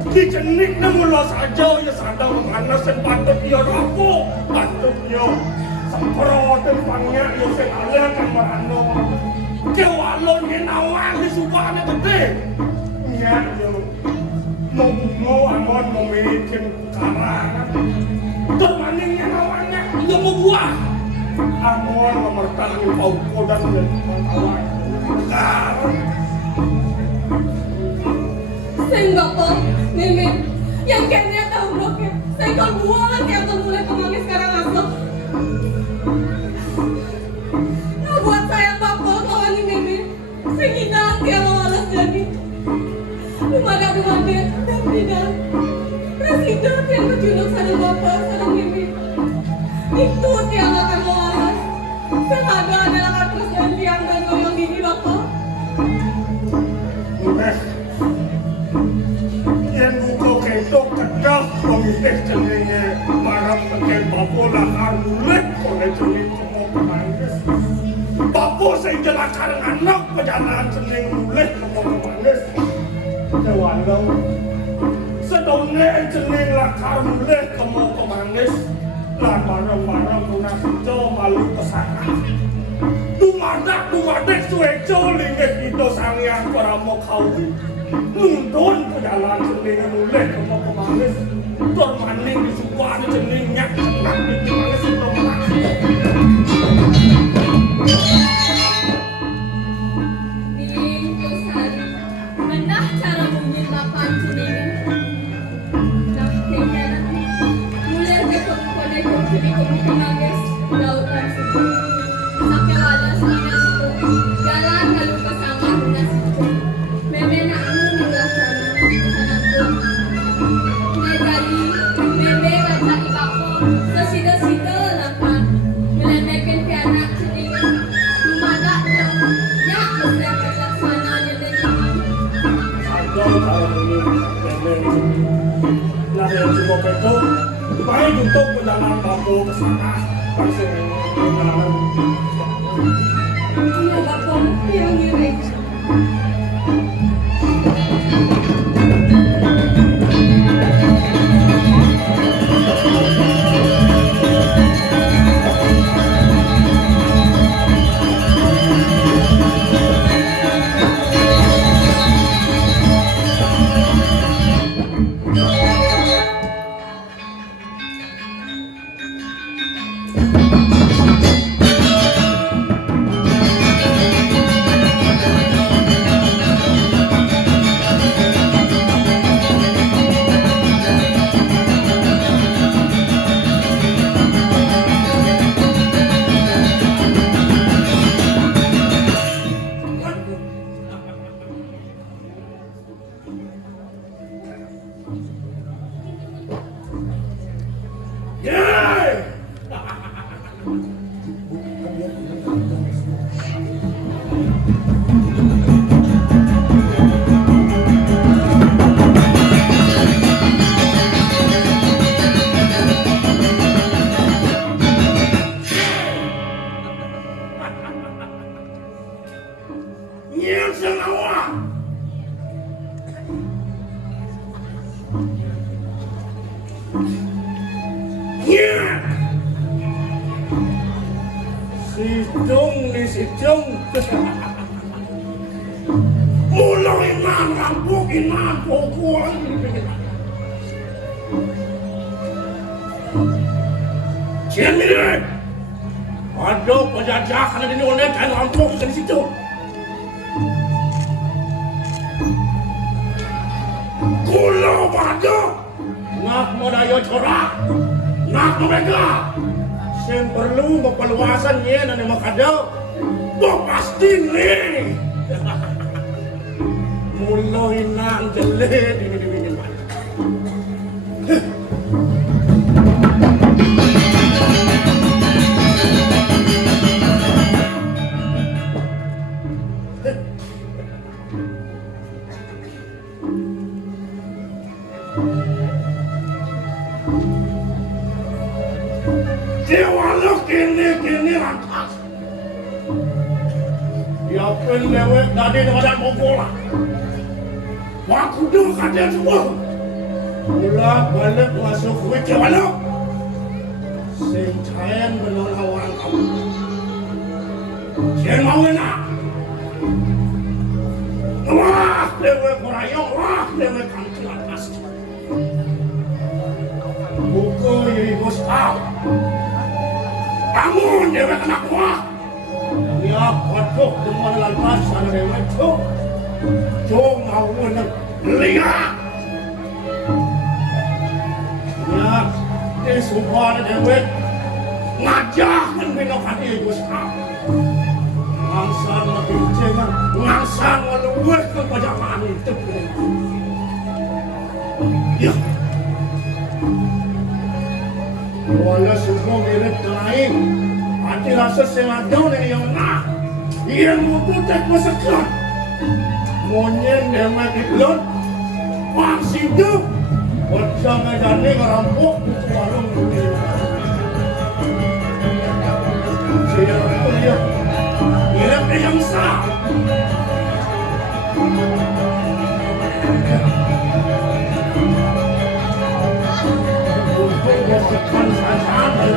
di jenik namulah saja ya sadar panas dan patut dia rapuh patut dia semprotin pangnya ya sekalian kamarano kewalon yang nawang di subahnya gede ya ya mau amon memiliki karangan termaningnya nawangnya dia mau buah amon memertani pauko dan mentawai sekarang sehingga Pak, Mimin yang kayaknya tahu bloknya saya kalau buang kayak mulai kemana sekarang masuk Saya hinang tiang malas jadi. Lumada-lumada dan tidak. Presiden yang berjuluk sana bapak, sana mimi. Itu tiang akan malas. Sengaja adalah kartus dan tiang dan goyong gini bapak. Yang buka ketok kedah pemilik jenenge marah pakai bapo lahar mulut oleh jenis kemau pemangis. Bapo saya jelaskan anak perjalanan jenis mulut kemau pemangis. Sewalau sedone jenis lahar mulut kemau pemangis. Lan barang-barang guna hijau malu pesaka. Dumadak sueco linggih itu sangyang para mau kawin. Nuntun perjalanan jenis mulut kemau pemangis. Tuan maning di sebuah jeningnya senang di pemangis itu menangis. Ning Tosari, mendah cara menyintakan jenis. Nah, kayaknya mulai ke pemangis lautan suku. Sampai wala sana suku, jalan kalau pasangan na suku. Meme na mula sana tu. Nagari, meme baca ikapo, sesida-sida lapan. Melemekin pianak sedingin, lumada niya. Ya, usia kerlaksana niya lagi. Ada tahun ini memang nah yang semua itu baik untuk perjalanan bapo ke sana langsung perjalanan Iya, bapak yang ngiring. Yeay! Nyian sengawa! Nyian! Si Jung mulai rampok inan pokok Cian mirip ada penjajahan di Indonesia kan rampok di situ kulo bado nak modayo corak nak mereka yang perlu memperluasan ya dan makadau bo pasti nih mulai nang jelek ini dibikin banyak Dewa lo kini lantas. Ya pelewek tadi dengan bola. Waktu dulu kalian semua. Mula balik masuk kuih Dewa lo. Sentayan menolak orang kamu. Jangan mau enak. Wah, lewek korayong, wah, lewek kantin atas. Buku ini bos tahu. Bangun dewek anak gua. Ya kodok demon lantas sana dewek tuh. Jom mau nang lihat. Ya, sumpah dewek ngajak kan benokan ibu sekarang. Ngangsan lebih jangan ngangsan mantep ya wala semua mirip lain hati rasa sengaja dari yang nak yang mau putek masakan monyet demet iklon wang situ wajah ngajane ngerampok warung saya itu dia mirip yang sah untuk masakan saat dari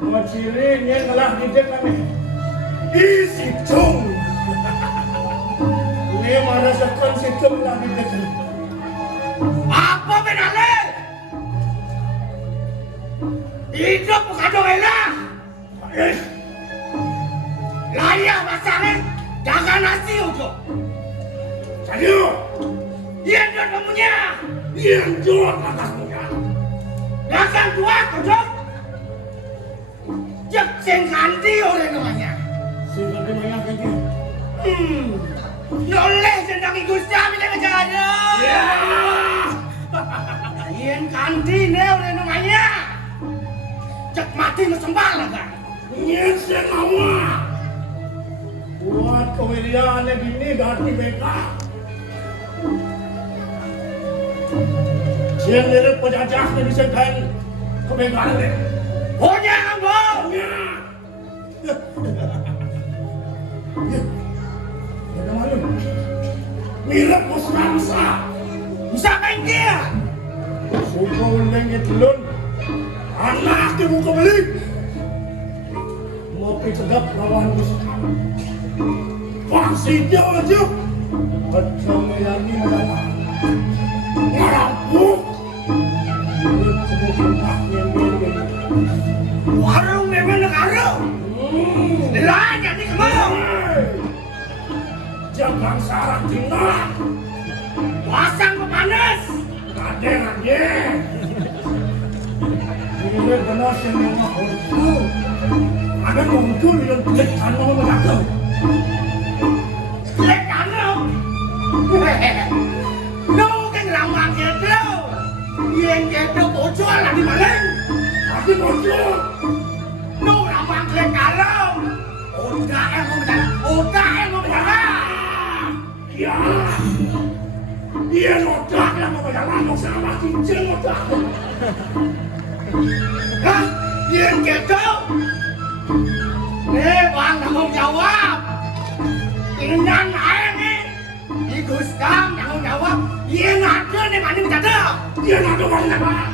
Maciri yang telah dijelaskan isi cung. Ini merasakan si cung telah dijelaskan. Apa benarnya? Hidup bukan enak. Layak masalah jaga nasi ujuk. Sayur, yang jual kamunya, yang jual atasnya. Jangan dua ujuk. Cek sengkanti oleh namanya. Sengkanti namanya kayaknya. Oleh sendangi Gusti yang ngejada. Ya. Sengkanti ne oleh namanya. Cek mati mesembah lah kan. Nyen sengawa. Buat kewiriannya gini ganti mereka. Siang dari penjajah dari sengkanti kebegalan. Oh jangan bohong! Ada malu. Mirip bos bangsa. Bisa main dia. Suka ulangnya telun. Anak ke muka beli. Ngopi sedap lawan bos. Pasti dia aja. Macam yang ini adalah ngarampuk. Warung memang negara. Lah jadi kemana? Jangan sarang tinggal. Pasang pepanas. Kader aja. Ini benar yang memang muncul. Ada muncul yang klik kanan belakang. Klik kanan. No kan lambang gitu. Yang gitu bocor lagi maling. Lagi bocor. No lambang klik kanan. Udah mau berjalan. Ya. Dia nodak yang mau berjalan mau sama cincin nodak. Hah? Yang gitu. Bang tanggung jawab. Inang air nih. Di Gustam tanggung jawab. Dia ada nih mana berjada. Dia ada mana mana.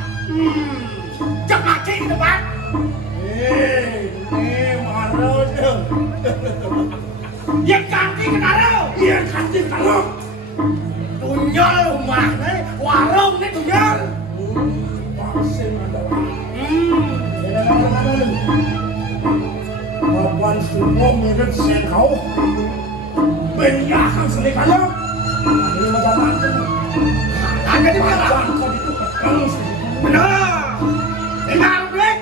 Cek mati di depan. Marah je. Dia ganti kenal. Dia ganti kenal. Tunyal rumah nih. Warung nih tunyal. Pasien ada. Kapan semua mirip sekau. Penyahan selekanya. Ini macam ada di mana? Kau itu kekang. Benar. Dengar Blek.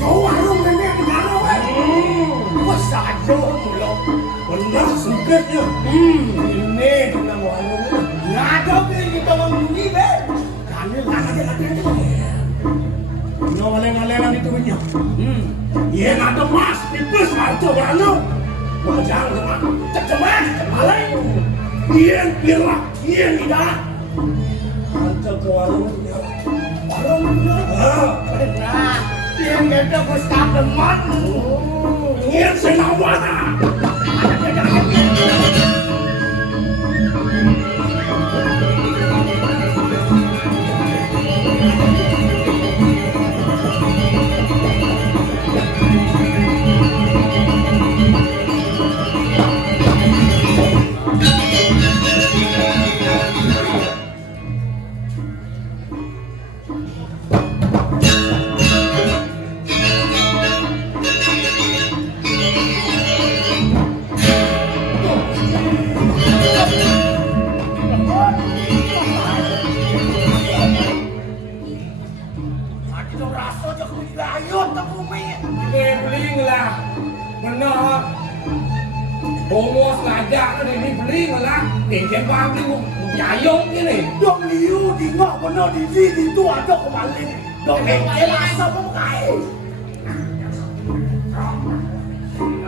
Kau warung nenek negara kan? Wah saja mula. Benar sempitnya. Ini dengan warung. Ngada beli kita mengundi be. Kami lagi itu. No ngalen-ngalen itu punya. Iya ada mas tipis harta beranu. Wajah dengan cecemen, malai. Iya pilak, iya tidak. Harta ke warung. Nah, yang kita pesta teman. Yang senawana. Bongos lajak ni beli malah tinggal bagi nyayong ini. Dong liu di ngok benar di sini tu ada kembali. Dong kelas apa kai?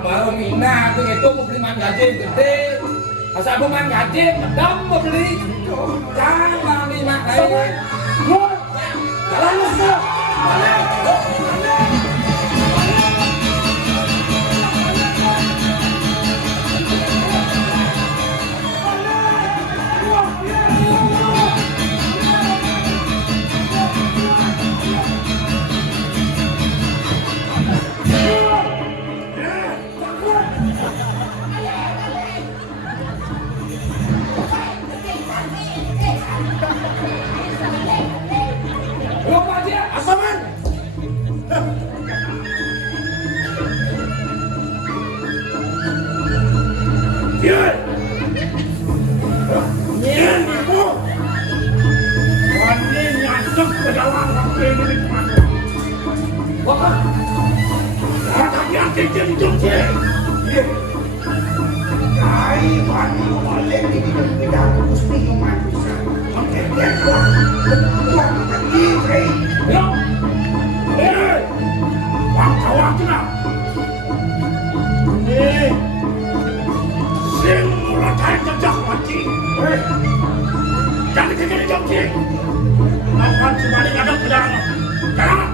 Baru mina tu itu mau beli mangaje gede. Asal mau mangaje pedam mau beli. Jangan ni makai. Jalan musuh. Jangan kekini jomji. Lakukan cuma ada pedang. Karena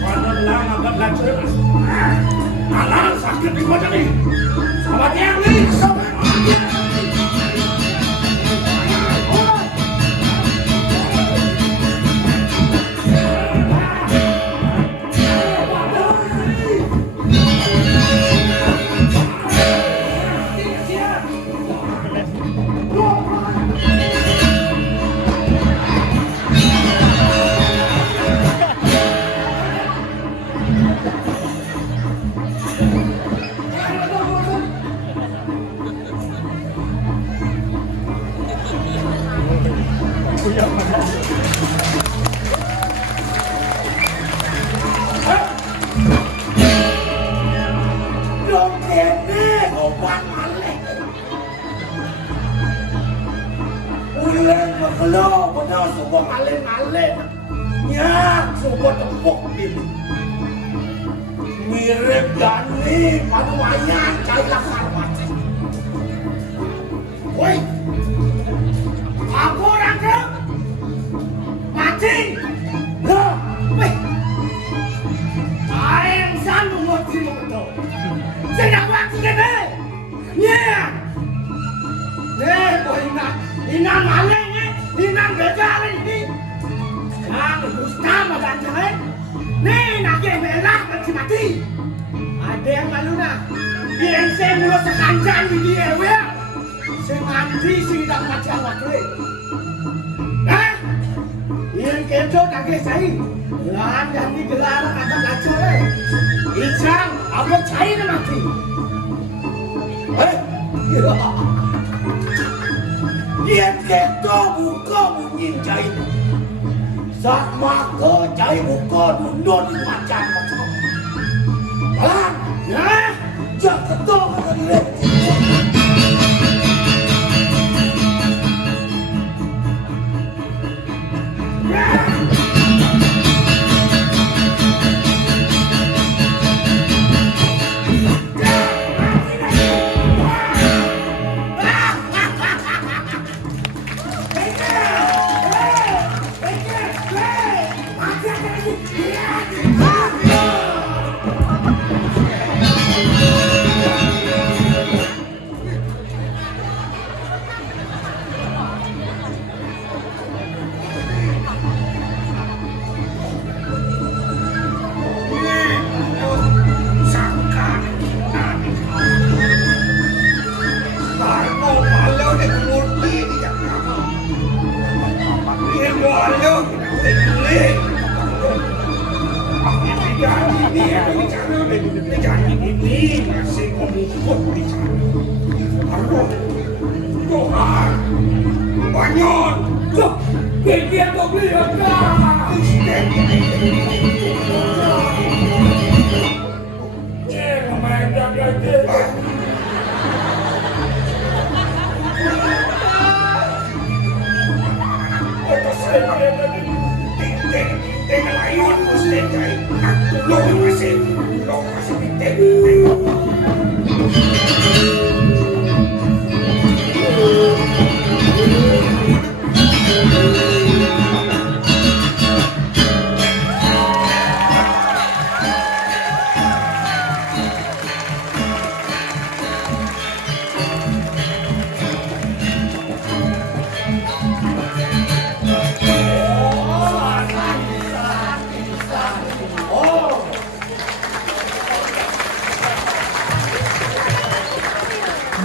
pada lang agak lancar. Anak sakit di badan ini. Sama dia ni. Kalau benar subuh malin-malin, nyak subuh tepuk ini. Mirip Gani, pada wayang cailah karwat. Woi, aku orang ke mati. Loh, woi, ayam sanu mati betul. Saya waktu ini, nyak. Boy inang malin. Inang begal ini, ang Gustama banjir, nih nak merah mati. Ada yang malu nak, biar saya mulut sekanjang di dia, ya. Senganti sih tak macam wakil. Hah? Yang kencot agak saya, lahan yang digelar ada kacau le. Icang, apa cair mati? Dia keto buka mungkin cair. Saat maka cair buka mundur macam-macam. Alang, ya, jangan ketok kata diri.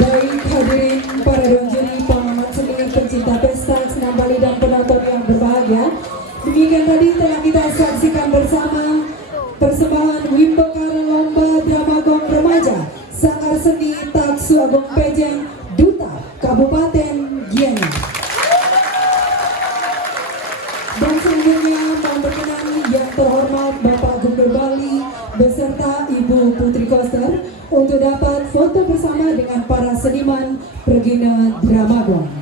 Baik hadirin para dewan juri, pengamat seni, pencinta pesta, senam Bali dan penonton yang berbahagia. Demikian tadi telah kita saksikan bersama persembahan Wimbekar Lomba Drama Gong Remaja Sanggar Seni Taksu Agung Pejeng Duta Kabupaten Gianyar. Dan selanjutnya mohon berkenan yang terhormat Bapak Gubernur Bali beserta Ibu Putri Koster untuk dapat foto bersama dengan para seniman Pergina Drama Gong.